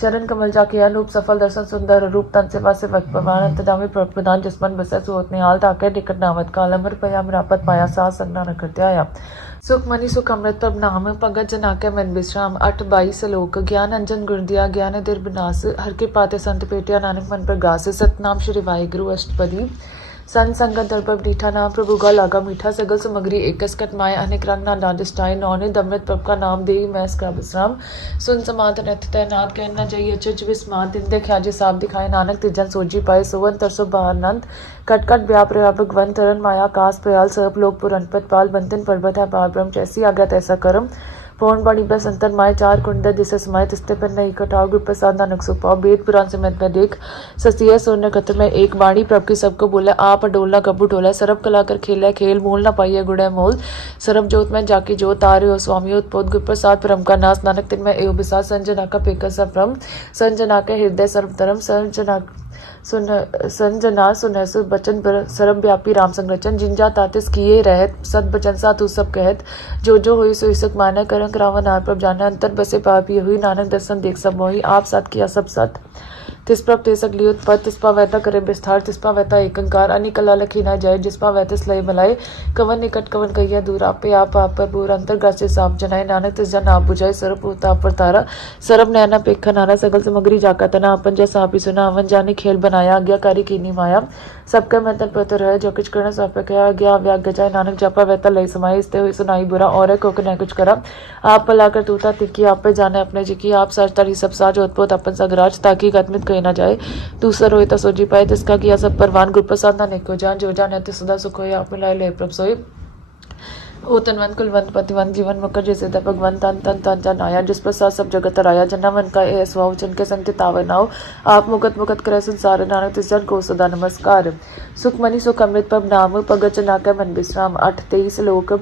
चरण कमल जाके अनूप सफल दर्शन सुंदर रूप तन से वासे वक्त प्रमाण अंतदामी प्रदान जिसमन बसे सुहोतने हाल ताके निकट नामत काल अमर पया मरापत पाया सा संगना न करते आया सुख मनी सुख अमृत प्रभ नाम भगत जना के मन विश्राम 8:22 श्लोक ज्ञान अंजन गुण दिया ज्ञान दिर विनाश हर के पाते संत पेटिया नानक मन पर गासे सतनाम श्री वाहिगुरु अष्टपदी सन संगत दर्पब नीठा नाम प्रभु का लागा मीठा सगल सामग्री एकस कट माए अनेक रंग ना लादिष्टाय नौने दमृत प्रभ का नाम दे मैं इसका विश्राम सुन समात नथ नाथ कहना चाहिए अचज विस्मात दिन देख आजे साफ दिखाए नानक तिजन सोजी पाए सुवन तरसो बहानंद कट कट व्याप रहा भगवन तरन माया कास प्रयाल सब लोग पुरनपत पाल बंधन पर्वत है पार ब्रह्म जैसी आज्ञा तैसा कर्म पौन बाणी प्लस अंतर माए चार कुंड दिशा समाये तिस्ते पर नहीं कटाओ गुरु प्रसाद नानक सुपाओ वेद पुराण से मैं देख ससिया सोने कत्र में एक बाणी प्रभ की सबको बोला आप डोलना कबू टोला सरब कला कर खेला खेल मोल ना पाइए गुड़े मोल सरब जोत में जाके जो तारे हो स्वामी उत्पोत गुरु प्रसाद परम का नाश नानक तिन में एव बिसात संजना का पेकर सप्रम संजना के हृदय सर्वधर्म संजना सुनसु बचन पर सरब व्यापी राम संरचन जिंजा तातिस किए रहत सत बचन सा तू सब कहत जो हुई सो सुख माने करं रावण आर प्रभ जाने अंतर बसे पापी हुई नानक दर्शन देख सब मोही आप साथ किया सब सत तिस्प्रभ तेसक लियुत पद तिस्पा वैता करे विस्तार तिस्पा वैता एकंकार अनिकला लखी न जाए जिसपा वैतिस लय मलाए कवन निकट कवन कहिया दूर आपे आप पर पूर अंतर गासे साप जनाए नानक तिस जन आप बुझाए सरब उताप पर तारा सरब नैना पेखा नारा सगल सामग्री जाका तना अपन जैसा आप ही सुना अवन जाने खेल बनाया आज्ञाकारी कीनी माया सबका मंथन पत्र है जो कुछ करना सब कहा आज्ञा व्याज्ञ जाए नानक जपा वैता लय समाये इसते हुई सुनाई बुरा और को न कुछ करा आप पलाकर तूता तिकी आप पे जाने अपने जिकी आप साज तारी सब साज उत्पोत अपन सगराज ताकि गतमित कही ना जाए दूसरा रोए तो सोजी पाए तिसका किया सब परवान गुरु प्रसाद ना निको जान जो जान है सदा सुख हो आप मिलाए ले प्रभ सोई ओ तनवंत कुलवंत पतिवंत जीवन मकर जैसे भगवंत तन तन तन जन आया जिस प्रसाद सब जगत राया जना मन का ए स्वाव जिनके संग तावे नाव आप मुकत मुकत करे संसार नानक तिस जन को सदा नमस्कार सुख मनी सुख अमृत पब नाम भगत जना के मन विश्राम 8:23 श्लोक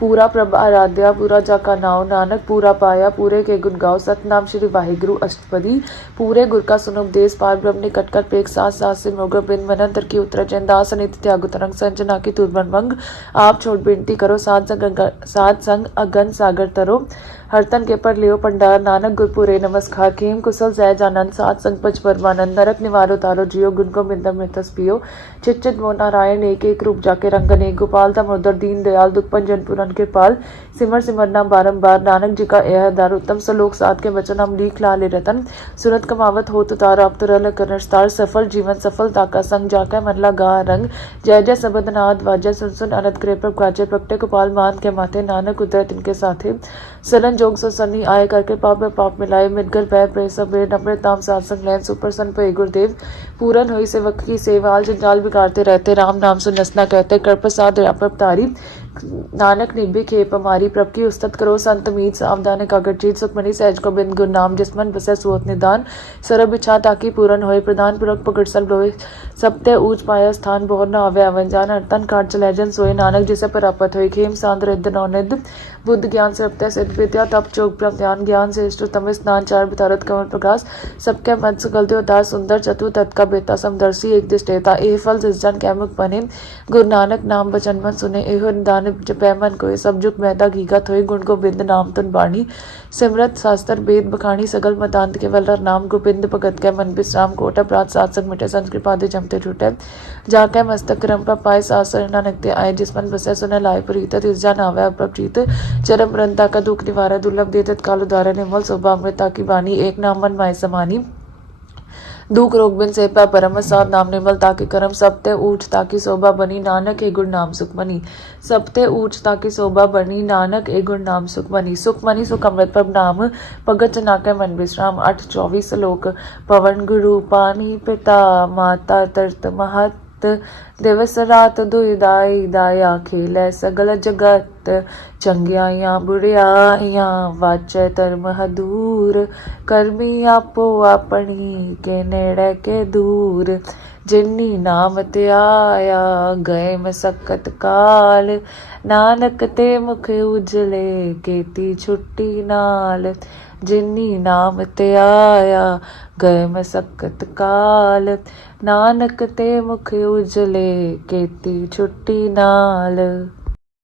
पूरा प्रभ आराध्या पूरा जाका नाव नानक पूरा पाया पूरे के गुण गाओ सतनाम श्री वाहिगुरु अष्टपदी पूरे गुर का सुनोपदेश पार ब्रह्म ने कट कर पेक सास सास से मोगर बिन मनंतर की उत्तर चंदास नित्य त्याग तरंग संजना की तुरबन मंग आप छोड़ बेनती करो सात संग अगन सागर तरो हरतन के पर लियो पंडार नानक गुरपुरे नमस्कार खेम कुशल जय जानन सात संग पच परमानंद नरक निवारो तारो जियो गुण को मिंदम मृतस पियो चित चित मो नारायण एक एक रूप जाके रंगन एक गोपाल दामोदर दीन दयाल दुख पंजन पुरन के पाल सिमर सिमर नाम बारंबार नानक जी का यह दार उत्तम सलोक सात के वचन हम लीख लाले रतन सुरत कमावत हो तुतार अब तुरल करनस्तार सफल जीवन सफल ताका संग जाकर मनला गा रंग जय जय सबद नाद वाजय सुन सुन अनत कृप प्रभ काजे प्रकटे गोपाल मान के माथे नानक उदय तिनके साथे सरन जोग सो सन्नी आए करके पाप में पाप मिलाए मिटकर भय प्रे सब नम्र ताम सात्संग लैन सुप्रसन्न पे गुरुदेव पूरन हुई सेवक की सेवाल जंजाल बिगाड़ते रहते राम नाम सुन नसना कहते कर प्रसाद तारी नानक निभे खेप हमारी, प्रभ की उस्तत करो संत मीत, सावधान एकाग्र चित, सुखमणि सहज गोबिंद गुर नाम, जिसमन बसै सुअत निदान, सरब इच्छा ताकि पूरन होए, प्रधान पुरख पकड़ सल लोए, सबते ऊंच पाया स्थान, बहुत न आवे आवन जान, हरतन काट चलै जन सोए, नानक जिसे प्राप्त होए, खेम सांद रिद्ध नौनिध, बुद्ध ज्ञान सरपतै सिद्ध विद्या, तप चोग प्रभ ध्यान, ज्ञान श्रेष्ठ तम स्नान, चार बितारत कमल प्रकाश, सबके मन सुगल देव दास, सुंदर चतु तत्का बेता, समदर्शी एक दिष्टेता, एह फल जिस जन कै मुख बने, गुरु नानक नाम बचन मन सुने, एहो निदान जपै मन कोय, सब जुग मैदा घीगत होए, गुण गोबिंद नाम तुन बाणी, सिमरत शास्त्र वेद बखानी, सगल मतांत केवल हर नाम, गोबिंद भगत कै मन विश्राम, कोट अपराध सात संग मिटे, संत कृपा दे जमते छूटे, जाकै मस्तक क्रम पर पाए, सासर नानक ते आए, जिस मन बसै सुने लाए प्रीत, तिस जन आवे अप्रप्रीत, चरम रंता का दुख निवारा, दुर्लभ दे तत्काल उदारा, निर्मल शोभा अमृता की बानी, एक नाम मन माय समानी, दुख रोग बिन से पै परम साध, नाम निर्मल ताकि करम, सबते ऊंच ताकि शोभा बनी, नानक ए गुण नाम सुखमनी, सबते ऊंच ताकि शोभा बनी, नानक ए गुण नाम सुखमनी, सुखमनी सुख अमृत प्रभ नाम, भगत जनाके मन विश्राम, 8-24 श्लोक। पवन गुरु पानी पिता, माता तरत महत, दिवस रात दुईदाई, दाया खेलै सगल जगत, चंगियाइयां बुढ़ियाइयां वाचै धर्म हदूर, करमी आपो अपनी के नेड़े के दूर, जिन्नी नाम ते आया गए मसक्कत काल, नानक ते मुख उजले केती छुट्टी नाल, जिन्नी नाम ते आया गए मसक्कत काल, नानक ते मुख उजले केती छुट्टी नाल।